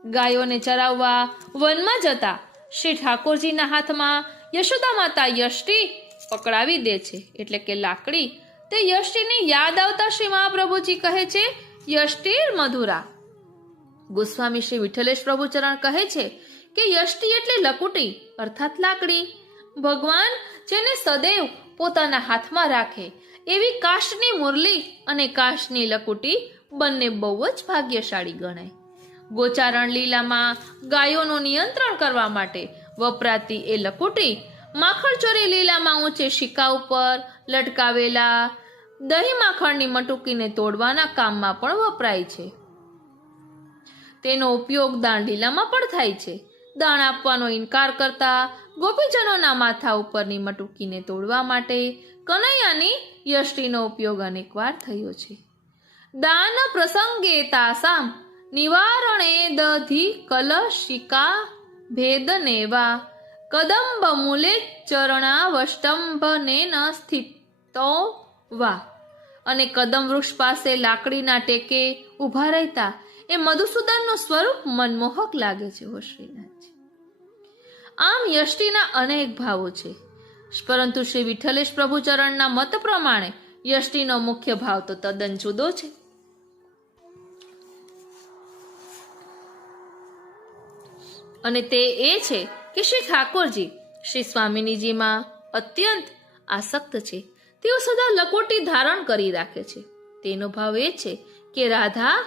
ગાયોને ચરાવવા વનમાં જતા શ્રી ઠાકોરજીના હાથમાં યશોદા માતા યષ્ટિ પકડાવી દે છે, એટલે કે લાકડી, તે યષ્ટિની યાદ આવતા શ્રી મહાપ્રભુજી કહે છે યષ્ટિર મધુરા. ગોસ્વામી શ્રી વિઠ્ઠલેશ પ્રભુચરણ કહે છે કે યષ્ટિ એટલે લકુટી અર્થાત લાકડી. ભગવાન જેને સદૈવ પોતાના હાથમાં રાખે એવી કાષ્ઠની મુરલી અને કાષ્ઠની લકુટી બંને બહુ જ ભાગ્યશાળી ગણાય. ગોચારણ લીલામાં ગાયોનું નિયંત્રણ કરવા માટે વપરાતી એ લકુટી માખણચોરી લીલામાં ઊંચે શિકા ઉપર લટકાવેલા દહીં માખણની મટુકીને તોડવાના કામમાં પણ વપરાય છે. તેનો ઉપયોગ દાણ લીલામાં પણ થાય છે. દાણ આપવાનો ઇનકાર કરતા ગોપીજનોના માથા ઉપરની મટુકીને તોડવા માટે કનૈયાની યષ્ટિનો ઉપયોગ અનેકવાર થયો છે. દાન પ્રસંગે તાસામ નિવારણે દધી કલશિકા ભેદનેવા કદંબ મૂલે ચરણાવષ્ટંભને ન સ્થિતો વા. અને કદમ વૃક્ષ પાસે લાકડીના ટેકે ઊભા રહેતા એ મધુસૂદનનું સ્વરૂપ મનમોહક લાગે છે. હો શ્રીનાથજી, આમ યષ્ટિના અનેક ભાવો છે, પરંતુ શ્રી વિઠ્ઠલેશ પ્રભુચરણના મત પ્રમાણે યષ્ટિનો મુખ્ય ભાવ તો તદ્દન જુદો છે. અને તે એ છે કે શ્રી ઠાકોરજી શ્રી સ્વામિનીજીમાં અત્યંત આસક્ત છે. તેઓ સદા લકોટી ધારણ કરી રાખે છે. તેનો ભાવ એ છે કે રાધા,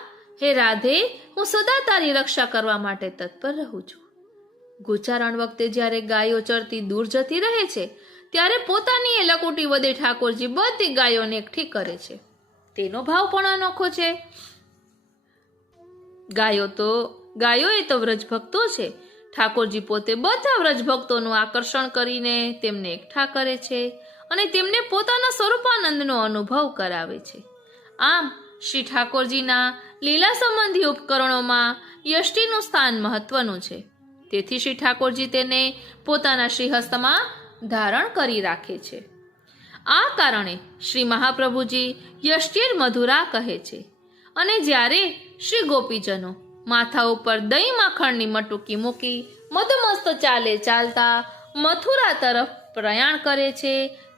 હે રાધે, હું સદા તારી રક્ષા કરવા માટે તત્પર રહું છું. ગોચારણ વખતે જ્યારે ગાયો ચરતી દૂર જતી રહે છે ત્યારે પોતાની એ લકોટી વડે ઠાકોરજી બધી ગાયોને એકઠી કરે છે. તેનો ભાવ પણ અનોખો છે. ગાયો એ તો વ્રજભક્તો છે. ઠાકોરજી પોતે બધા વ્રજભક્તોનું આકર્ષણ કરીને તેમને એકઠા કરે છે અને તેમને પોતાના સ્વરૂપાનંદનો અનુભવ કરાવે છે. આમ શ્રી ઠાકોરજીના લીલા સંબંધી ઉપકરણોમાં યષ્ટિનું સ્થાન મહત્વનું છે. તેથી શ્રી ઠાકોરજી તેને પોતાના શ્રીહસ્તમાં ધારણ કરી રાખે છે. આ કારણે શ્રી મહાપ્રભુજી યષ્ટિર મધુરા કહે છે. અને જ્યારે શ્રી ગોપીજનો માથા ઉપર દહીં માખણની મટુકી મૂકી મધુમસ્ત ચાલતા મથુરા તરફ પ્રયાણ કરે છે,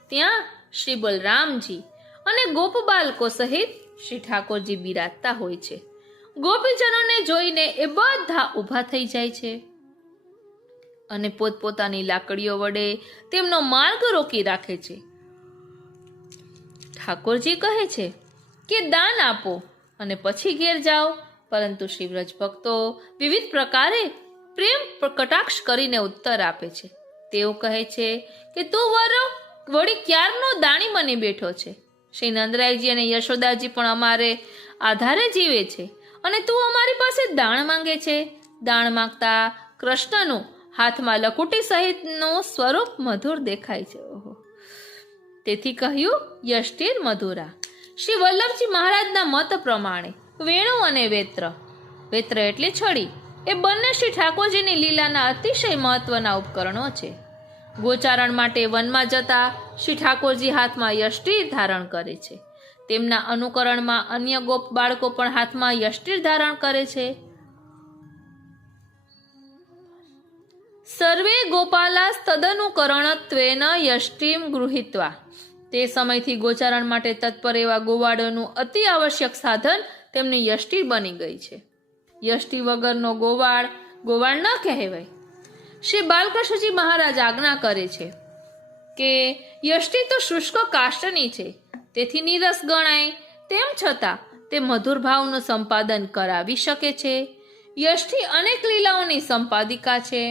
ત્યાં શ્રી બલરામજી અને ગોપ બાલકો સહિત શ્રી ઠાકોરજી બિરાજતા હોય છે. ગોપીજનોને જોઈને એ બધા ઊભા થઈ જાય છે અને પોતપોતાની લાકડીઓ વડે તેમનો માર્ગ રોકી રાખે છે. ઠાકોરજી કહે છે કે દાન આપો અને પછી ઘેર જાઓ, પરંતુ શ્રી વ્રજ ભક્તો વિવિધ પ્રકારે પ્રેમ કટાક્ષ કરીને ઉત્તર આપે છે. તેઓ કહે છે કે તું વળી ક્યારનો દાણી બની બેઠો છે. શ્રી નંદરાયજી અને યશોદાજી પણ અમારે આધારે જીવે છે અને તું અમારી પાસે દાણ માંગે છે. દાણ માંગતા કૃષ્ણનું હાથમાં લકુટી સહિતનું સ્વરૂપ મધુર દેખાય છે. ઓહો! તેથી કહ્યું યષ્ટિર મધુરા. શ્રી વલ્લભજી મહારાજના મત પ્રમાણે વેણુ અને વેત્ર એટલે છડી, એ બંને શ્રી ઠાકોરજીની લીલાના અતિશય મહત્વના ઉપકરણો છે. ગોચારણ માટે વનમાં જતા શ્રી ઠાકોરજી હાથમાં યષ્ટિર ધારણ કરે છે. તેમના અનુકરણમાં અન્ય ગોપ બાળકો પણ હાથમાં યષ્ટિર ધારણ કરે છે. સર્વે ગોપાલાસ તદનુકરણત્વેન યષ્ટિમ ગૃહીત્વા. તે સમયથી ગોચારણ માટે તત્પર એવા ગોવાળોનું અતિ આવશ્યક સાધન તેમની યષ્ટિ બની ગઈ છે. યષ્ટિ વગરનો ગોવાળ ન કહેવાય. શ્રી બાલકૃષ્ણજી મહારાજ આજ્ઞા કરે છે કે યષ્ટિ તો શુષ્ક કાષ્ટની છે, તેથી નીરસ ગણાય, તેમ છતાં તે મધુર ભાવનું સંપાદન કરાવી શકે છે. યષ્ટિ અનેક લીલાઓની સંપાદિકા છે.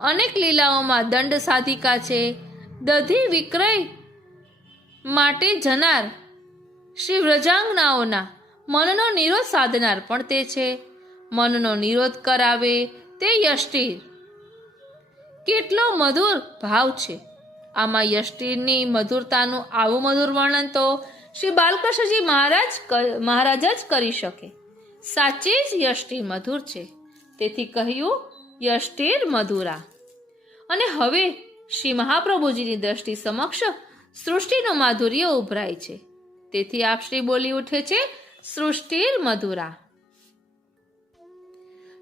અનેક લીલાઓમાં દંડ સાધિકા છે. દધી વિક્રય માટે જનાર શ્રી વ્રજાંગનાઓના મનનો નિરોધ સાધનાર પણ તે છે. મનનો નિરોધ કરાવે તે યષ્ટિ. કેટલો મધુર ભાવ છે! આમાં યષ્ટિની મધુરતાનું આવું મધુર વર્ણન તો શ્રી બાલકૃષ્ણજી મહારાજ જ કરી શકે. સાચે જ યષ્ટિ મધુર છે, તેથી કહ્યું યષ્ટિર મધુરા. અને હવે શ્રી મહાપ્રભુજીની દ્રષ્ટિ સમક્ષ સૃષ્ટિનું માધુર્ય ઉભરાય છે. તેથી આપશ્રી બોલી ઉઠે છે સૃષ્ટિર મધુરા.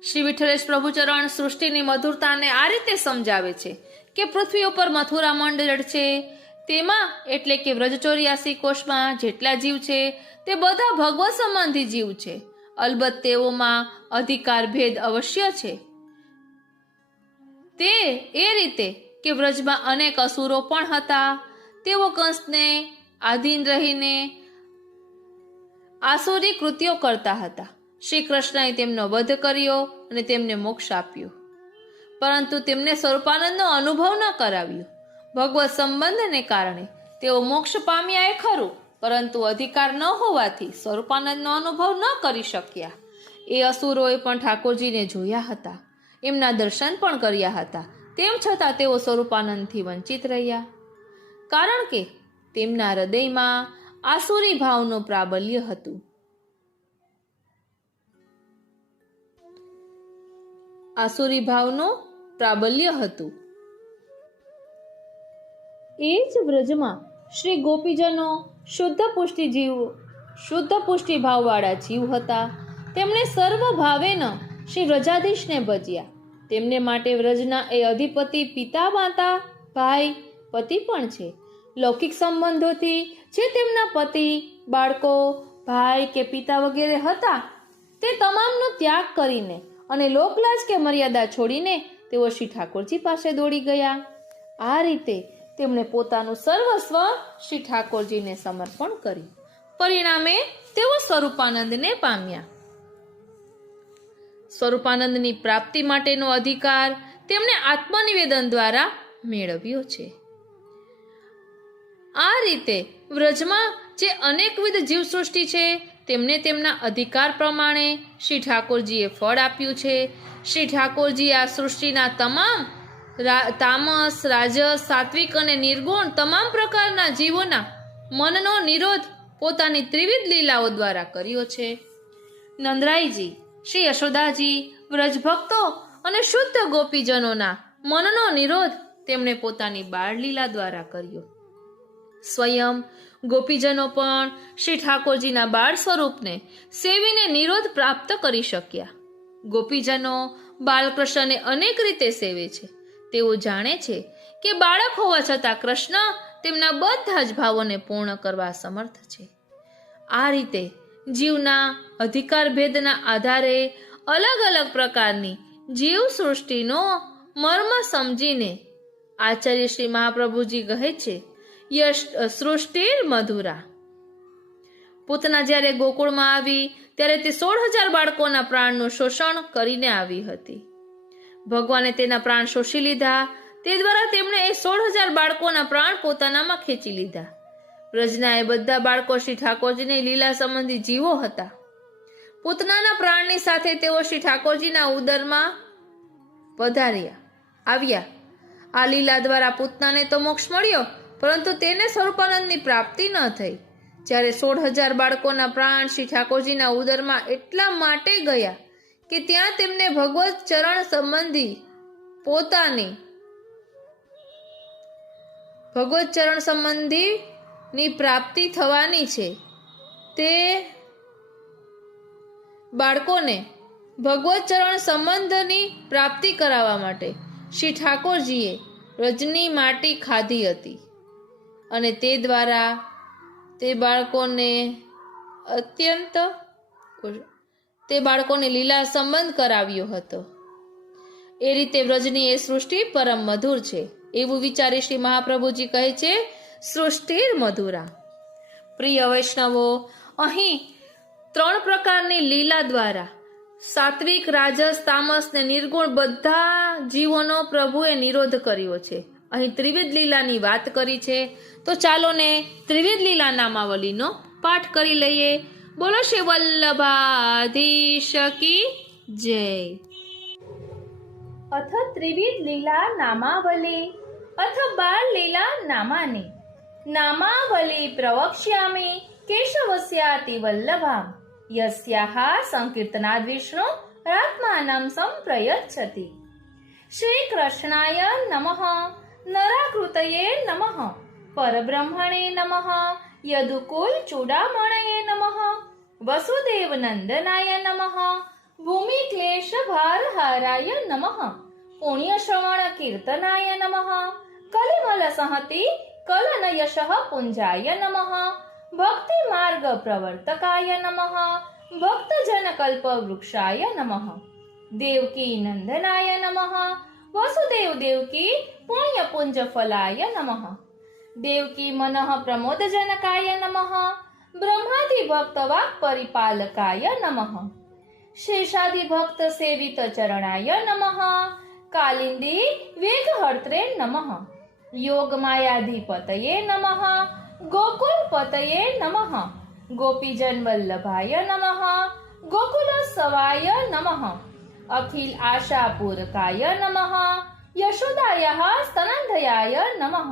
શ્રી વિઠ્ઠલેશ પ્રભુચરણ સૃષ્ટિની મધુરતાને આ રીતે સમજાવે છે કે પૃથ્વી ઉપર મથુરા મંડળ છે, તેમાં એટલે કે વ્રજ 84 કોષમાં જેટલા જીવ છે તે બધા ભગવત સંબંધી જીવ છે. અલબત્ત તેઓમાં અધિકાર ભેદ અવશ્ય છે. તે એ રીતે કે વ્રજમાં અનેક અસુરો પણ હતા. તેઓ કંસને આધીન રહીને આસુરી કૃત્યો કરતા હતા. શ્રી કૃષ્ણએ તેમનો વધ કર્યો અને તેમને મોક્ષ આપ્યો, પરંતુ તેમને સ્વરૂપાનંદનો અનુભવ ન કરાવ્યો. ભગવત સંબંધને કારણે તેઓ મોક્ષ પામ્યા એ ખરું, પરંતુ અધિકાર ન હોવાથી સ્વરૂપાનંદનો અનુભવ ન કરી શક્યા. એ અસુરોએ પણ ઠાકોરજીને જોયા હતા, એમના દર્શન પણ કર્યા હતા, તેમ છતાં તેઓ સ્વરૂપાનંદથી વંચિત રહ્યા, કારણ કે તેમના હૃદયમાં આસુરી ભાવનું પ્રાબલ્ય હતું. આસુરી ભાવનું પ્રાબલ્ય હતું. એ જ વ્રજમાં શ્રી ગોપીજનો શુદ્ધ પુષ્ટિ ભાવવાળા જીવ હતા. તેમણે સર્વ ભાવેન શ્રી વ્રજાધીશને ભજ્યા. તેમને માટે વ્રજના એ અધિપતિ પિતા, માતા, ભાઈ, પતિ પણ છે. લૌકિક સંબંધોથી જે તેમના પતિ, બાળકો, ભાઈ કે પિતા વગેરે હતા, તે તમામનો ત્યાગ કરીને અને લોકલાજ કે મર્યાદા છોડીને તેઓ શ્રી ઠાકોરજી પાસે દોડી ગયા. આ રીતે તેમણે પોતાનું સર્વસ્વ શ્રી ઠાકોરજીને સમર્પણ કર્યું. પરિણામે તેઓ સ્વરૂપાનંદને પામ્યા. સ્વરૂપાનંદની પ્રાપ્તિ માટેનો અધિકાર તેમણે આત્મનિવેદન દ્વારા મેળવ્યો છે. આ રીતે વ્રજમાં જે અનેકવિધ જીવસૃષ્ટિ છે તેમને તેમના અધિકાર પ્રમાણે શ્રી ઠાકોરજીએ ફળ આપ્યું છે. શ્રી ઠાકોરજી આ સૃષ્ટિના તમામ તામસ, રાજસ, સાત્વિક અને નિર્ગુણ તમામ પ્રકારના જીવોના મનનો નિરોધ પોતાની ત્રિવિધ લીલાઓ દ્વારા કર્યો છે. નંદરાયજી, શ્રી યશોદાજી, વ્રજભક્તો અને શુદ્ધ ગોપીજનોના મનનો નિરોધ તેમણે પોતાની બાળલીલા દ્વારા કર્યો. સ્વયં ગોપીજનો પણ શ્રી ઠાકોરજીના બાળ સ્વરૂપને સેવીને નિરોધ પ્રાપ્ત કરી શક્યા. ગોપીજનો બાલકૃષ્ણને અનેક રીતે સેવે છે. તેઓ જાણે છે કે બાળક હોવા છતાં કૃષ્ણ તેમના બધા જ ભાવોને પૂર્ણ કરવા સમર્થ છે. આ રીતે જીવના અધિકાર ભેદના આધારે અલગ અલગ પ્રકારની જીવ સૃષ્ટિનો મર્મ સમજીને આચાર્ય શ્રી મહાપ્રભુજી કહે છે, યશ સૃષ્ટિર મધુરા. પૂતના જ્યારે ગોકુળમાં આવી ત્યારે તે 16,000 બાળકોના પ્રાણનું શોષણ કરીને આવી હતી. ભગવાને તેના પ્રાણ શોષી લીધા. તે દ્વારા તેમણે એ 16,000 બાળકોના પ્રાણ પોતાનામાં ખેંચી લીધા. વ્રજના એ બધા બાળકો શ્રી ઠાકોરજીની લીલા સંબંધી જીવો હતા. પૂતનાના પ્રાણની સાથે તેઓ શ્રી ઠાકોરજીના ઉદરમાં આવ્યા. આ લીલા દ્વારા પૂતનાને તો મોક્ષ મળ્યો, પરંતુ તેને સ્વરૂપાનંદની પ્રાપ્તિ ન થઈ. જ્યારે 16,000 બાળકોના પ્રાણ શ્રી ઠાકોરજીના ઉદરમાં એટલા માટે ગયા કે ત્યાં તેમને ભગવત ચરણ સંબંધીની પ્રાપ્તિ થવાની છે. તે બાળકોને ભગવત ચરણ સંબંધની પ્રાપ્તિ કરાવવા માટે શ્રી ઠાકોરજીએ વ્રજની માટી ખાધી હતી અને તે દ્વારા તે બાળકોને લીલા સંબંધ કરાવ્યો હતો. એ રીતે વ્રજની એ સૃષ્ટિ પરમ મધુર છે એવું વિચારી શ્રી મહાપ્રભુજી કહે છે, સૃષ્ટિર મધુરા. પ્રિય વૈષ્ણવો, અહીં 3 પ્રકારની લીલા દ્વારા સાત્વિક, રાજસ, તામસ ને નિર્ગુણ બધા જીવોનો પ્રભુએ નિરોધ કર્યો છે. અહીં ત્રિવિધ લીલાની વાત કરી છે. તો ચાલો ને ત્રિવિધ લીલા નામાવલીનો પાઠ કરી લઈએ. બોલો શ્રી વલ્લભાધીશ કી જય. અથ ત્રિવિધ લીલા નામાવલી અથ બાળ લીલા નામાની નામાવલી પ્રવક્ષ્યામિ કેશવસ્યાતિ વલ્લભામ યસ્યાહ સંકીર્તનાદ વિષ્ણુ રાત્માનમ સંપ્રયચ્છતિ. શ્રી કૃષ્ણાય નમઃ, નરાકૃતયે નમઃ, પરબ્રહ્મણે નમઃ, યદુકુલ ચૂડામણયે નમઃ, વસુદેવ નંદનાય નમઃ, ભૂમિ ક્લેશ ભારહારાય નમઃ, પુણ્ય શ્રવણ કીર્તનાય નમઃ, કલિમલ સંહતિ कलनयशः पुञ्जाय नमः भक्तिमार्गप्रवर्तकाय नमः भक्तजनकल्पवृक्षाय नमः देवकी नंदनाय नमः वसुदेव देवकी पुण्यपुञ्जफलाय नमः देवकी मनः प्रमोदजनकाय नमः ब्रह्मादिभक्तवाक् परिपालकाय नमः शेषादिभक्तसेवितचरणाय नमः कालिन्दी वेगहर्त्रे नमः योगमायाधिपतये नमः गोकुलपतये नमः गोपीजनवल्लभाय नमः गोकुलसवाय नमः अखिल आशापूरकाय नमः यशोदायाः स्तनन्धयाय नमः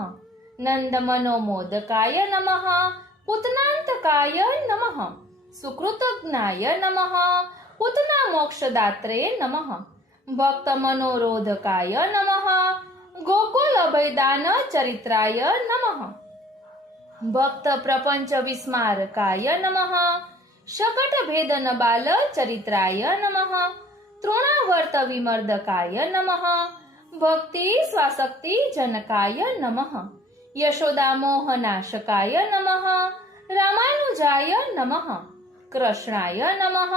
नन्दमनोमोदकाय नमः पुतनान्तकाय नमः सुकृतज्ञाय नमः पुतना मोक्षदात्रे नमः भक्तमनोरोधकाय नमः गोकुल अभयदान चरित्राय नमः भक्त प्रपंच विस्मारकाय नमः शकट भेदन बाल चरित्राय नमः तृणावर्त विमर्दकाय नमः भक्ति स्वासक्ति जनकाय नमः यशोदा मोहनाशकाय नमः रामानुजाय नमः कृष्णाय नमः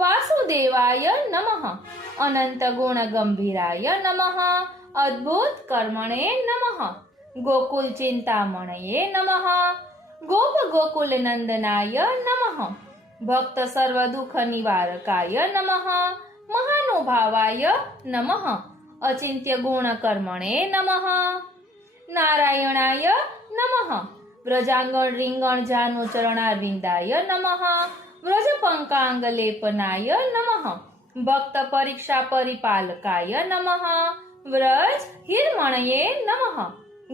वासुदेवाय नमः अनंत गुण गंभीराय नमः अद्भुत कर्मणे नमः गोकुल चिंतामणये नमः गोप गोकुल नंदनाय नमः भक्त सर्व दुख निवारकाय नमः महानुभावाय नमः अचिंत्य गुण कर्मणे नमः नारायणाय नमः व्रजांगण रिंगण जानु चरणारविंदाय नमः व्रज पंकांग लेपनाय नमः भक्त परीक्षा परिपालकाय नमः व्रज हिरमणये नमः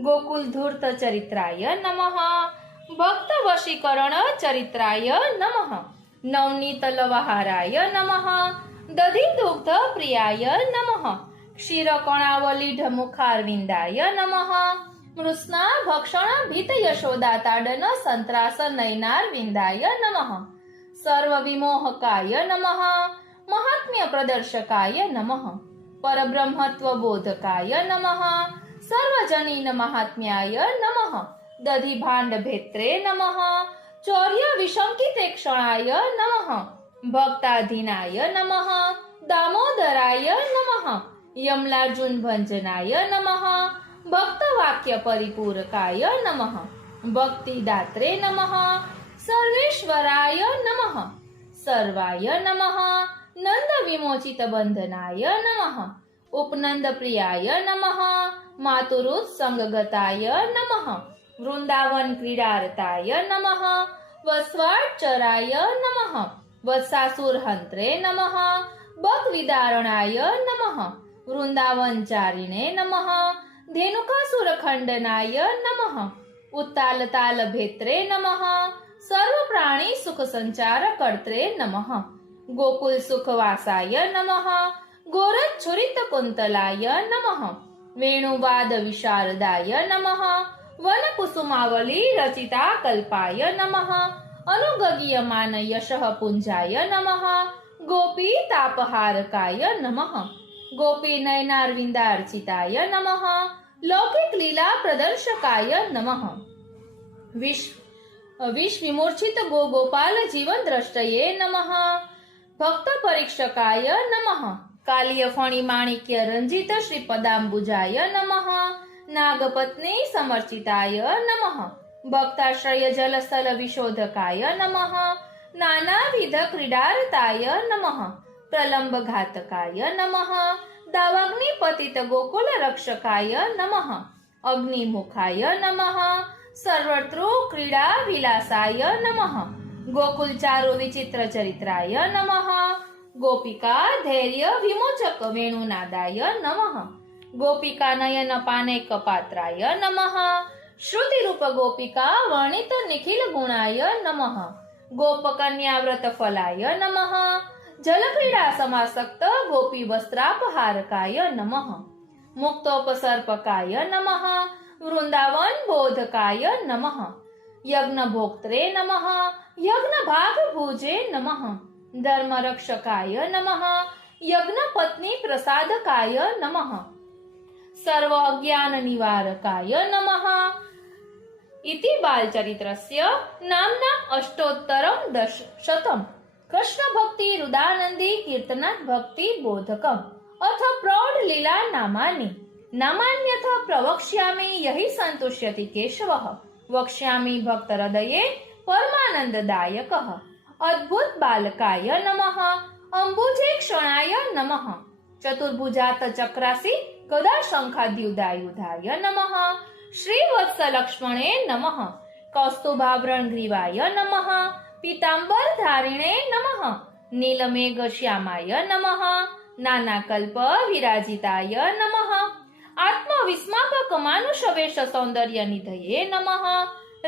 गोकुल धूर्त चरित्राय नमः भक्त वशीकरण चरित्राय नमः नवनीत लवहाराय नमः दधि दुग्ध प्रियाय नमः क्षीर कणावली ढमुखारविंदाय नमः मृत्स्ना भक्षण भीत यशोदा ताडन संत्रास नयनार विंदाय नमः सर्व विमोहकाय नमः महात्म्य प्रदर्शकाय नमः परब्रह्मत्व बोधकाय नमः सर्वजनीन महात्म्याय नमः दधि भांड भेत्रे नमः चौर्य विशंकितेक्षणाय नमः भक्ताधीनाय नमः दामोदराय नमः यमलार्जुन भंजनाय नमः भक्तवाक्य परिपूरकाय नमः भक्तिदात्रे नमः सर्वेश्वराय नमः सर्वाय नमः नंद विमोचित बंधनाय नमः उपनंद प्रियाय नमः मातुरुत संगगताय नमः वृंदावन क्रीडारताय नमः वस्वाटचराय नमः वत्सासुर हंत्रे नमः बक विदारणाय नमः वृंदावनचारिणे नमः धेनुकासुर खंडनाय नमः उत्ताल ताल भेत्रे नमः सर्व प्राणी सुख संचार कर्त्रे नमः गोकुल सुखवासाय नमः गोरख छुरित कुंतलाय नमः वेणुवाद विशारदाय नमः वन कुसुमावली रचिता कल्पाय नमः अनुगगीयमान यशः पुंजाय नमः गोपी तापहारकाय नमः गोपी नयनारविंदार्चिताय नमः लौकिक लीला प्रदर्शकाय नमः विष विमूर्छित गोपाल जीवन द्रष्टये नमः भक्त परीक्षकाय नमः कालिय फणी माणिक्य रंजित श्रीपदाम्बुजाय नमः नागपत्नी समर्चिताय नमः भक्ताश्रय जलस्थल विशोधकाय नमः नानाविध क्रीडारताय नमः प्रलंब घातकाय नमः दावाग्नि पतित गोकुल रक्षकाय नमः अग्निमुखाय नमः सर्वतृ क्रीडा विलासाय नमः गोकुल चारु विचित्र चरित्राय नमः गोपिका धैर्य विमोचक वेणुनादाय नमः गोपिका नयन पानेक पात्राय नमः श्रुति रूप गोपिका वर्णित निखिल गुणाय नमः गोपकन्या व्रत फलाय नमः जलक्रीडा समासक्त गोपी वस्त्रापहारकाय नमः मुक्तोपसर्पकाय नमः वृंदावन बोधकाय नमः यज्ञ भोक्त्रे नमः यज्ञ भाग भुजे नमः धर्म रक्षकाय नमः यज्ञ पत्नी प्रसादकाय नमः सर्व अज्ञान निवारकाय नमः इति बालचरित्रस्य नाम्ना अष्टोत्तरं 10 कृष्ण भक्ति रुदानंदी कीर्तनात् भक्ति बोधकम् अथ प्रौढ़ लीला नामानि नामान्यथ प्रवक्ष्यामि यहि संतुष्यति केशवः वक्ष्यामि भक्त हृदये परमानंददायकः अद्भुत बालकाय नमः अंबुजे क्षणाय नमः चतुर्भुजात चक्रासि गदा शंखाद्युधायुधाय नमः श्रीवत्स लक्ष्मणे नमः कौस्तुभाभरण ग्रीवाय नमः पीतांबर धारिणे नमः नीलमेघ श्यामाय नमः नानाकल्प विराजिताय नमः आत्मविस्मापक मानुषवेश सौंदर्य निधये नमः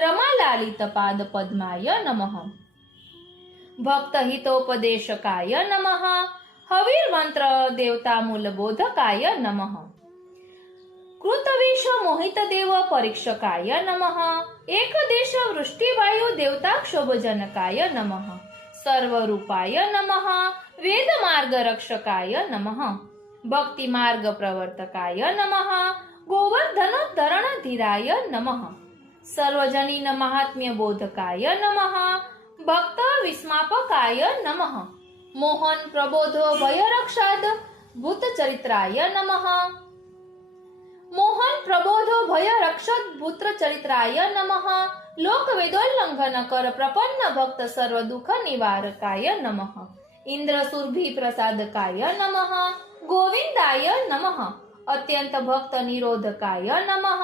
रमालालित पाद पद्माय नमः भक्त हितोपदेशकाय नमः हवीर मंत्र देवता मूल बोधकाय नमः कृतवेश मोहित देव परीक्षकाय नमः एकदेश वृष्टिवायु देवता क्षोभजनकाय नमः सर्वरूपाय नमः वेद मार्ग रक्षकाय नमः भक्ति मार्ग प्रवर्तकाय नमः गोवर्धनोद्धरण धीराय नमः सर्वजनीन महात्म्य बोधकाय नमः भक्त विस्मापकाय नमः मोहन प्रबोधो भयरक्षाद भूत चरित्राय नमः मोहन प्रबोधो भय रक्षक भूत्र चरित्राय नमः लोक वेदोल्लंघन कर प्रपन्न भक्त सर्व दुख निवारकाय नमः इंद्र सुरभि प्रसादकाय नमः गोविंदाय नमः अत्यंत भक्त निरोधकाय नमः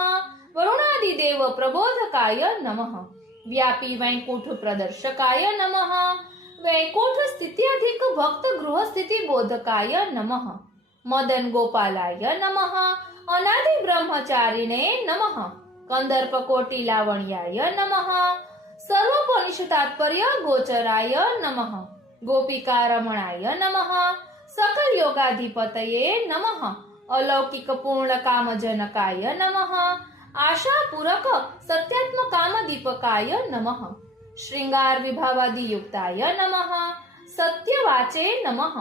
वरुणादि देव प्रबोधकाय नमः व्यापी वैकुंठ प्रदर्शकाय नमः वैकुंठ स्थित्याधिक भक्त गृह स्थिति बोधकाय नमः मदन गोपालाय नमः अनादि ब्रह्मचारिणे नमः कंदर्प कोटि लावण्याय नमः सर्वोपनिषद तात्पर्य गोचराय नमः गोपिका रमणाय नमः सकल योगाधिपतये नमः अलौकिक पूर्ण काम जनकाय नमः आशा पूरक सत्यात्म काम दीपकाय नमः श्रृंगार विभावादि युक्ताय नमः सत्यवाचे नमः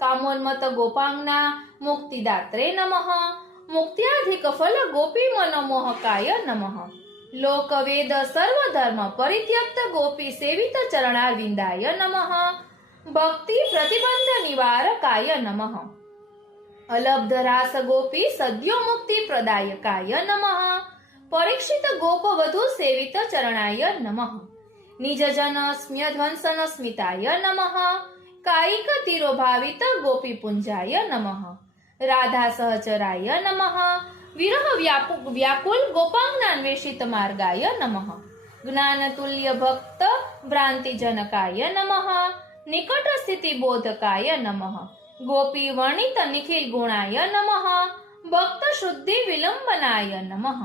कामोन्मत गोपांगना मुक्तिदात्रे नमः मुक्त्याधिक फल गोपी मनोमोहकाय नमः लोक वेद सर्व धर्म परित्यक्त गोपी सेवित चरणारविंदाय नमः भक्ति प्रतिबंध निवारकाय नमः अलब्ध रास गोपी सद्यो मुक्ति प्रदायकाय नमः परीक्षित गोप वधु सेवित चरणाय नमः निज जन स्म्य ध्वंसन स्मिताय नमः कायिक तिरोभावित गोपी पुंजाय नमः राधा सहचराय नमः विरह व्याकुल गोपांगनान्वेषित मार्गाय नमः ज्ञान तुल्य भक्त भ्रांति जनकाय नमः निकट स्थिति बोधकाय नमः गोपी वर्णित निखिल गुणाय नमः भक्त शुद्धि विलंबनाय नमः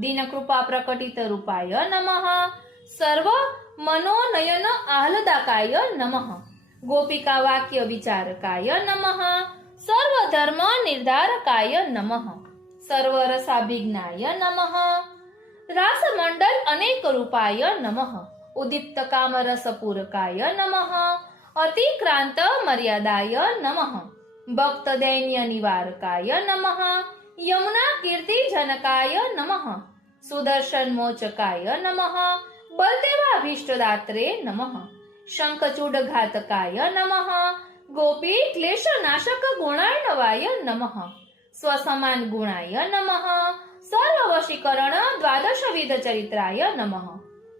दीन कृपा प्रकटित रूपाय नमः सर्व मनोनयन आह्लादकाय नमः गोपिका वाक्य विचारकाय नमः सर्वधर्म निर्धारकाय नमः सर्वरसाभिज्ञाय नमः रासमंडल अनेक रूपाय नमः उदीप्त कामरस पूरकाय नमः अतिक्रांत मर्यादाय नमः भक्त दैन्य निवारकाय नमः यमुना कीर्ति जनकाय नमः सुदर्शन मोचकाय नमः बलदेवाभीष्टदात्रे नमः शंखचूड घातकाय नमः गोपी क्लेश नाशक गुणार्णवाय नमः स्वसमान गुणाय नमः सर्ववशीकरण द्वादश विध चरित्राय नमः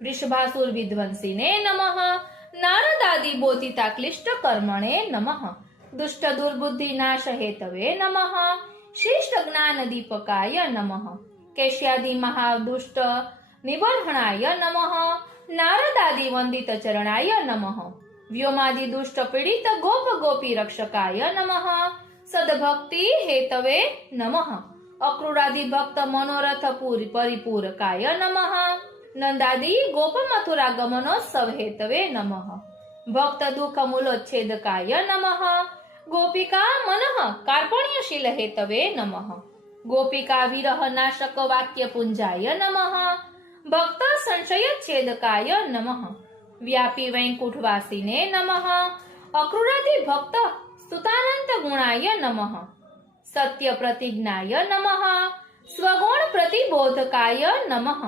वृषभासुर विध्वंसिने नमः नारदादि बोधिता क्लिष्ट कर्मणे नमः दुष्ट दुर्बुद्धि नाश हेतवे नमः श्रेष्ठ ज्ञान दीपकाय नमः केश्यादि महादुष्ट निबर्हणाय नमः नारदादि वंदित चरणाय नमः व्योमादि दुष्ट पीड़ित गोप गोपी रक्षकाय नमः सद्भक्ति हेतवे नमः अक्रूरादि भक्त मनोरथ परिपूरकाय नमः नंदादि गोप मथुरा गमनोत्सव हेतवे नमः भक्त दुख मूलोच्छेदकाय नमः गोपिका मनः कार्पण्यशील हेतवे नमः गोपिका विरह नाशक वाक्य पुंजाय नमः भक्त संशयच्छेदकाय नमः व्यापी वैकुंठवासिने नमः अक्रूरादि भक्त स्तुतानंत गुणाय नमः सत्य प्रतिज्ञाय नमः स्वगुण प्रतिबोधकाय नमः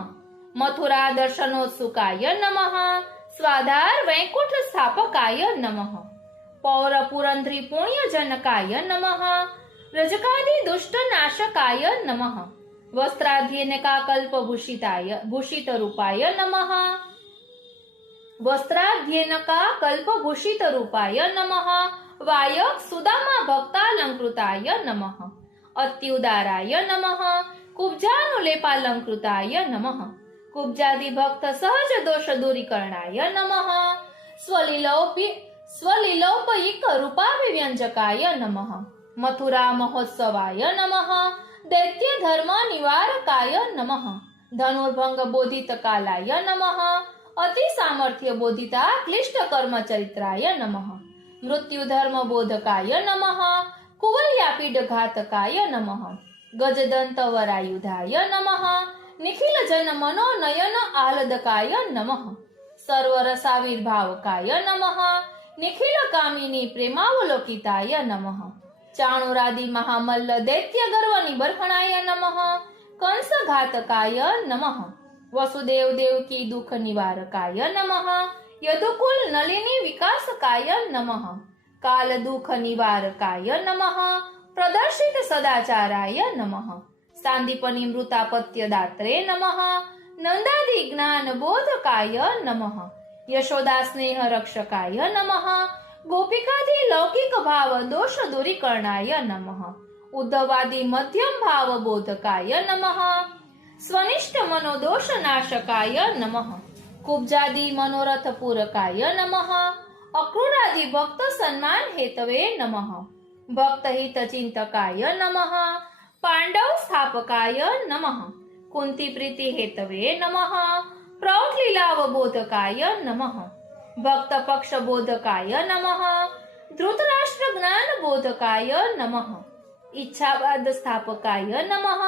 મથુરા દર્શનોત્સુકાય નમઃ સ્વાધાર વૈકુંઠ સ્થાપકાય નમઃ પૌર પુરંધ્રી પુણ્યજનકાય નમઃ રજકાદિ દુષ્ટ નાશકાય નમઃ વસ્ત્રાધ્યેનકા કલ્પભૂષિતાય ભૂષિત રૂપાય નમઃ વસ્ત્રાધ્યેનકા કલ્પભૂષિત રૂપાય નમઃ વાયક સુદામા ભક્તાલંકૃતાય નમઃ અત્યુદારાય નમઃ કુબ્જાનુલેપાલંકૃતાય નમઃ કુબ્જાદિ ભક્ત સહજ દોષ દૂરીકરણાય નમઃ સ્વલીલોપયિક રૂપાભિવ્યંજકાય નમઃ મથુરા મહોત્સવાય નમઃ દૈત્ય ધર્મ નિવારકાય નમઃ ધનુર્ભંગ બોધિત કાલાય નમઃ અતિ સામર્થ્ય બોધિતા ક્લિષ્ટ કર્મ ચરિત્રાય નમઃ મૃત્યુ ધર્મ બોધકાય નમઃ કુવર્યાપીડ ઘાતકાય નમઃ ગજદંત વરાયુધાય નમઃ નિખિલ જન મનોનયન આહ્લાદકાય નમઃ સર્વરસાવિર્ભાવકાય નમઃ નિખિલ કામિની પ્રેમાવલોકિતાય નમઃ ચાણુરાદિ મહામલ્લ દૈત્ય ગર્વ નિબર્હણાય નમઃ કંસ ઘાતકાય નમઃ વસુદેવ દેવકી દુઃખ નિવારકાય નમઃ યદુકુલ નલિની વિકાસકાય નમઃ કાલ દુઃખ નિવારકાય નમઃ પ્રદર્શિત સદાચારાય નમઃ સાંદીપની મૃતાપત્ય દાત્રે નમઃ નંદાદિ જ્ઞાન બોધકાય નમઃ યશોદા સ્નેહ રક્ષકાય નમઃ ગોપિકાદિ લૌકિક ભાવ દોષ દૂરીકરણાય નમઃ ઉદ્ધવાદિ મધ્યમ ભાવ બોધકાય નમઃ સ્વનિષ્ઠ મનોદોષ નાશકાય નમઃ કુબ્જાદિ મનોરથ પૂરકાય નમઃ અક્રૂરાદિ ભક્ત સન્માન હેતવે નમઃ ભક્ત હિત ચિંતકાય નમઃ પાંડવ સ્થાપકાય નમઃ કુંતી પ્રીતિ હેતવે નમઃ પ્રૌઢ લીલાવબોધકાય નમઃ ભક્ત પક્ષ બોધકાય નમઃ ધૃતરાષ્ટ્ર જ્ઞાન બોધકાય નમઃ ઈચ્છાવાદ સ્થાપકાય નમઃ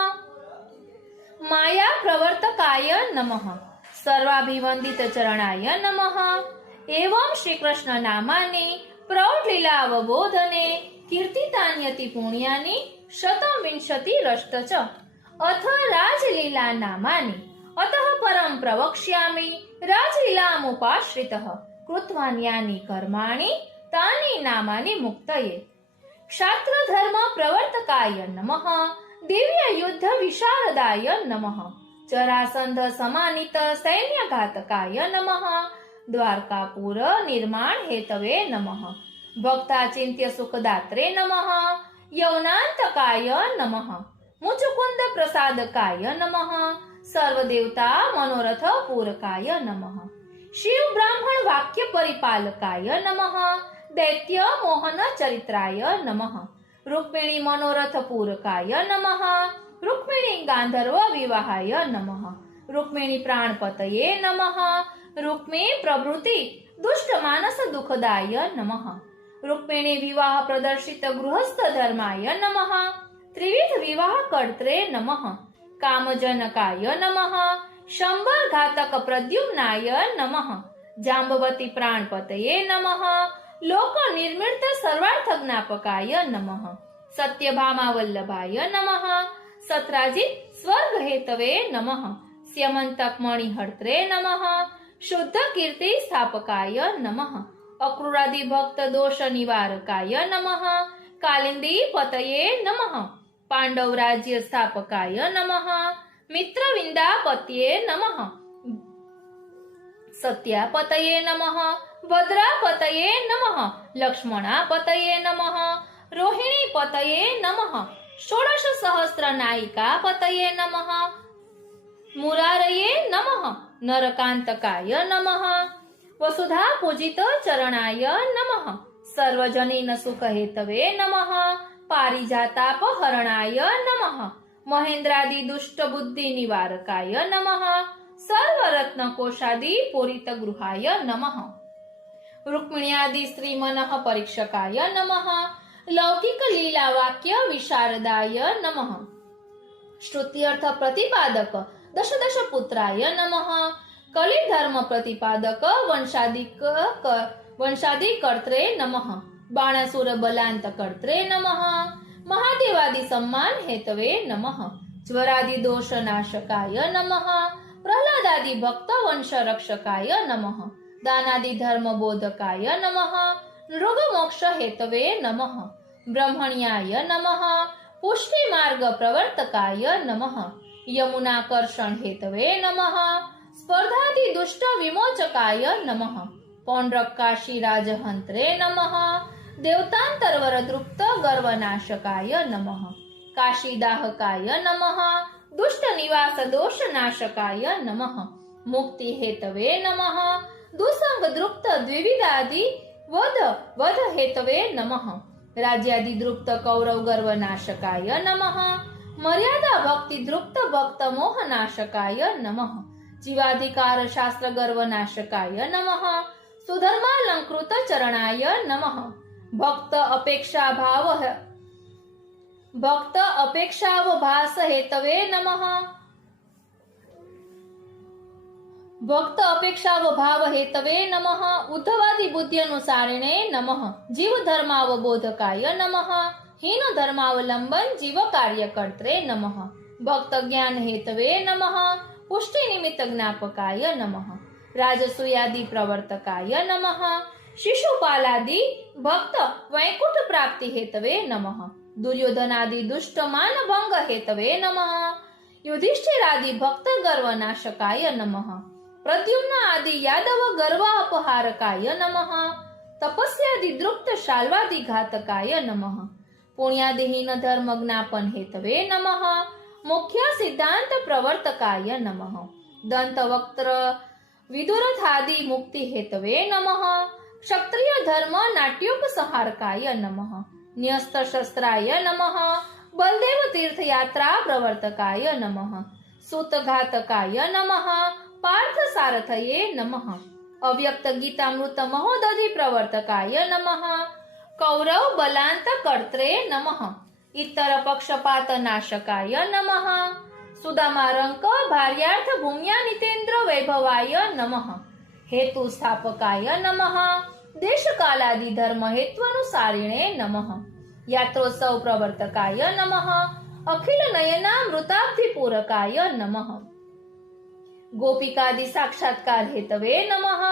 માયા પ્રવર્તકાય નમઃ સર્વાભિવંદિત ચરણાય નમઃ એવં શ્રી કૃષ્ણ નામાની પ્રૌઢ લીલાવબોધને કીર્તિતાન્યતિ પુણ્યાની શતવિંશતિ રષ્ટ ચ અથ રાજલીલા નામાની અતઃ પરમ પ્રવક્ષ્યામિ રાજલીલામુપાશ્રિતઃ કૃત્વાન્યાની કર્માણિ તાની નામાની મુક્તયે ક્ષાત્ર ધર્મ પ્રવર્તકાય નમઃ દિવ્ય યુદ્ધ વિશારદાય નમઃ જરાસંધ સમાનિત સૈન્ય ઘાતકાય નમઃ દ્વારકાપુર નિર્માણ હેતવે નમઃ ભક્તાચિંત્ય સુખદાત્રે નમઃ યૌનાંતકાય નમઃ મુચુકુંદ પ્રસાદકાય નમઃ સર્વદેવતા મનોરથ પૂરકાય નમઃ શિવ બ્રાહ્મણ વાક્ય પરિપાલકાય નમઃ દૈત્ય મોહન ચરિત્રાય નમઃ રૂક્મિણી મનોરથ પૂરકાય નમઃ રૂક્મિણી ગાંધર્વ વિવાહાય નમઃ રૂક્મિણી પ્રાણપતયે નમઃ રૂક્મી પ્રભૃતિ દુષ્ટ માનસ દુઃખદાય નમઃ રૂક્મિણી વિવાહ પ્રદર્શિત ગૃહસ્થ ધર્માય નમઃ ત્રિવિધ વિવાહ કર્ત્રે નમઃ કામજનકાય નમઃ શંબર ઘાતક પ્રદ્યુમ્નાય નમઃ જાંબવતી પ્રાણપતયે નમઃ લોક નિર્મિત સર્વાર્થ જ્ઞાપકાય નમઃ સત્યભામા વલ્લભાય નમઃ સત્રાજીત સ્વર્ગ હેતવે નમઃ સ્યમંતક મણિહર્ત્રે નમઃ શુદ્ધ કીર્તિ સ્થાપકાય નમઃ અક્રૂરાદિ ભક્ત દોષ નિવારકાય નમઃ કાલિંદી પતયે નમઃ પાંડવ રાજ્ય સ્થાપકાય નમઃ મિત્રવિંદાપત્યે નમઃ સત્યાપતયે નમઃ ભદ્રાપતયે નમઃ લક્ષ્મણાપતયે નમઃ રોહિણીપતયે નમઃ ષોડશ સહસ્ર નાયિકાપતયે નમઃ મુરારયે નમઃ નરકાંતકાય નમઃ વસુધા પૂજિત ચરણાય નમઃ સર્વજનીન સુખ હેતવે નમઃ પારિજાતાપહરણાય નમઃ મહેન્દ્રાદિ દુષ્ટ બુદ્ધિ નિવારકાય નમઃ સર્વરત્ન કોશાદિ પૂરિત ગૃહાય નમઃ રૂક્મિણ્યાદિ સ્ત્રી મનઃ પરીક્ષકાય નમઃ લૌકિક લીલા વાક્ય વિશારદાય નમઃ શ્રુત્યર્થ પ્રતિપાદક દશ દશ પુત્રાય નમઃ કલિ ધર્મ પ્રતિપાદક વંશાદિ કર્ત્રે નમઃ બાણાસુર બલાંત કર્ત્રે નમઃ મહાદેવાદિ સમ્માન હેતવે નમઃ જ્વરાદિ દોષ નાશકાય નમઃ પ્રહલાદાદि ભક્ત વંશ રક્ષકાય નમઃ દાનાદિ ધર્મ બોધકાય નમઃ નૃગ મોક્ષ હેતવે નમઃ બ્રહ્મણ્યાય નમઃ પુષ્ટિ માર્ગ પ્રવર્તકાય નમઃ યમુનાકર્ષણ હેતવે નમઃ સ્પર્ધાદિ દુષ્ટ વિમોચકાય નમઃ પૌંડ્રક કાશી રાજહંત્રે નમઃ દેવતાંતરવર દૃપ્ત ગર્વનાશકાય નમઃ કાશીદાહકાય નમઃ દુષ્ટ નિવાસ દોષ નાશકાય નમઃ મુક્તિ હેતવે નમઃ દુસંગ દૃપ્ત દ્વિવિદાદિ વધ હેતવે નમઃ રાજ્યાદિ દૃપ્ત કૌરવ ગર્વનાશકાય નમઃ મર્યાદા ભક્તિ દૃપ્ત ભક્ત મોહનાશકાય નમઃ જીવાધિકાર શાસ્ત્ર ગર્વનાશકાય નમઃ સુધર્માલંકૃત ચરણાય નમઃ ભક્ત અપેક્ષાવભાસ હેતવે નમઃ ભક્ત અપેક્ષાવભાવ હેતવે નમઃ ઉદ્ધવાદિ બુદ્ધિ અનુસારિણે નમઃ જીવ ધર્માવબોધકાય નમઃ હીન ધર્માવલંબન જીવ કાર્યકર્ત્રે નમઃ ભક્ત જ્ઞાન હેતવે નમઃ પુષ્ટિ નિમિત્ત જ્ઞાપકાય નમઃ રાજસૂયાદિ પ્રવર્તકાય નમઃ શિશુપાલાદિ ભક્ત વૈકુંઠ પ્રાપ્તિ હેતવે નમઃ દુર્યોધનાદિ દુષ્ટ માન ભંગ હેતવે નમઃ યુધિષ્ઠિરાદિ ભક્ત ગર્વનાશકાય નમઃ પ્રદ્યુમ્ન આદિ યાદવ ગર્વ અપહારકાય નમઃ તપસ્યાદિ દૃપ્ત શાલ્વાદિ ઘાતકાય નમઃ પુણ્યાદિહીન ધર્મ જ્ઞાપન હેતવે નમઃ મુખ્ય સિદ્ધાંત પ્રવર્તકાય નમઃ દંતવક્ત્ર વિદુરથાદિ મુક્તિ હેતવે નમઃ ક્ષત્રિય ધર્મ નાટ્યોપસંહારકાય નમઃ ન્યસ્ત શસ્ત્રાય નમઃ બલદેવ તીર્થયાત્રા પ્રવર્તકાય નમઃ સૂતઘાતકાય નમઃ પાર્થ સારથયે નમઃ અવ્યક્ત ગીતામૃત મહોદધિ પ્રવર્તકાય નમઃ કૌરવ બલાંત કર્ત્રે નમઃ ઇતર પક્ષપાત નાશકાય નમઃ સુદામારંક ભાર્યાર્થ ભૂમ્યા નિતેન્દ્ર વૈભવાય નમઃ હેતુ સ્થાપકાય નમઃ દેશકાલાદિ ધર્મ હેત્વનુસારિણે નમઃ યાત્રોત્સવ પ્રવર્તકાય નમઃ અખિલ નયના મૃતાબ્ધિ પૂરકાય નમઃ ગોપિકાદિ સાક્ષાત્કાર હેતવે નમઃ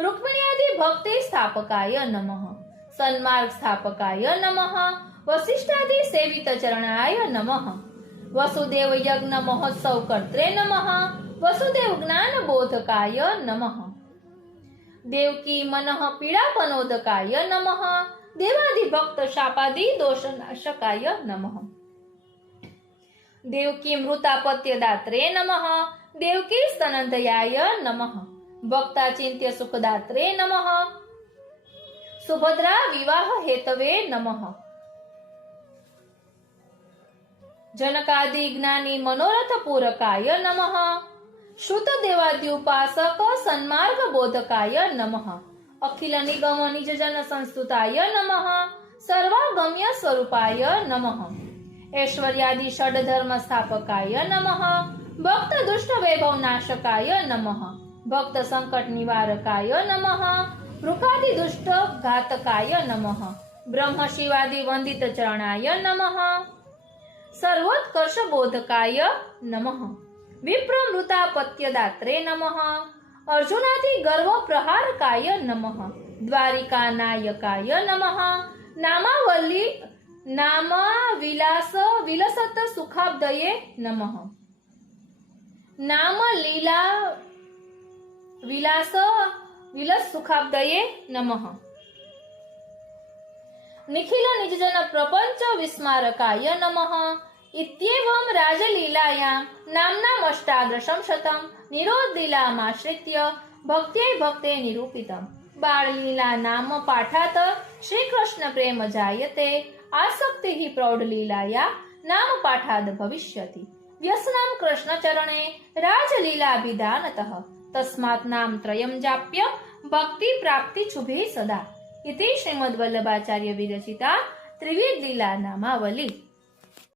રૂક્મિણ્યાદિ ભક્તિ સ્થાપકાય નમઃ સન્માર્ગ સ્થાપકાય નમઃ વસિષ્ઠાદિ સેવિત ચરણાય નમઃ વસુદેવ યજ્ઞ મહોત્સવ કર્ત્રે નમઃ વસુદેવ જ્ઞાન બોધકાય નમઃ દેવકી મનઃ પીડાપનોદકાય નમઃ દેવાદિ ભક્ત શાપાદિ દોષનાશકાય નમઃ દેવકી મૃતાપત્ય દાત્રે નમઃ દેવકી સ્તનંદયાય નમઃ ભક્તાચિંત્ય સુખદાત્રે નમઃ સુભદ્રા વિવાહ હેતવે નમઃ જનકાદિ જ્ઞાની મનોરથ પૂરકાય નમઃ શ્રુતદેવાદ્યુપાસક સન્માર્ગ બોધકાય નમઃ અખિલ નિગમ નિજજન સંસ્તુતાય નમઃ સર્વાગમ્ય સ્વરૂપાય નમઃ ઐશ્વર્યાદિ ષડધર્મ સ્થાપકાય નમઃ ભક્ત દુષ્ટ વૈભવ નાશકાય નમઃ ભક્ત સંકટ નિવારકાય નમઃ વૃકાદિ દુષ્ટ ઘાતકાય નમઃ બ્રહ્મ શિવાદિ વંદિત ચરણાય નમઃ સર્વોત્કર્ષ બોધકાય નમઃ વિપ્રમૃતાપત્યદાત્રે નમઃ અર્જુનાદિ ગર્વ પ્રહારકાય નમઃ દ્વારિકા નાયકાય નમઃ નામ વિલાસ વિલસત સુખાબ્દયે નમઃ નામ લીલા વિલાસ વિલસ સુખાબ્દયે નમઃ નિખિલ નિજજન પ્રપંચ વિસ્મારકાય નમઃ ઇત્યેવમ રાજલીલાયાં નામ્નામષ્ટાગ્રશમ શતમ નિરોધલીલામાશ્રિત્ય ભક્ત્यै ભક્તે નિરૂપિતમ બાળલીલા નામ પાઠાત શ્રી કૃષ્ણ પ્રેમ જાયતે આસક્તિઃ પ્રૌઢલીલાયા નામ પાઠાદ ભવિષ્યતિ વ્યસનામ કૃષ્ણ ચરણે રાજલીલાભિધાનતઃ તસ્માತ್ નામ ત્રયમ જાપ્ય ભક્તિ પ્રાપ્તિ શુભે સદા ઇતિ શ્રીમદ્ વલ્લભાચાર્ય વિરચિતા ત્રિવિધ લીલા નામાવલી।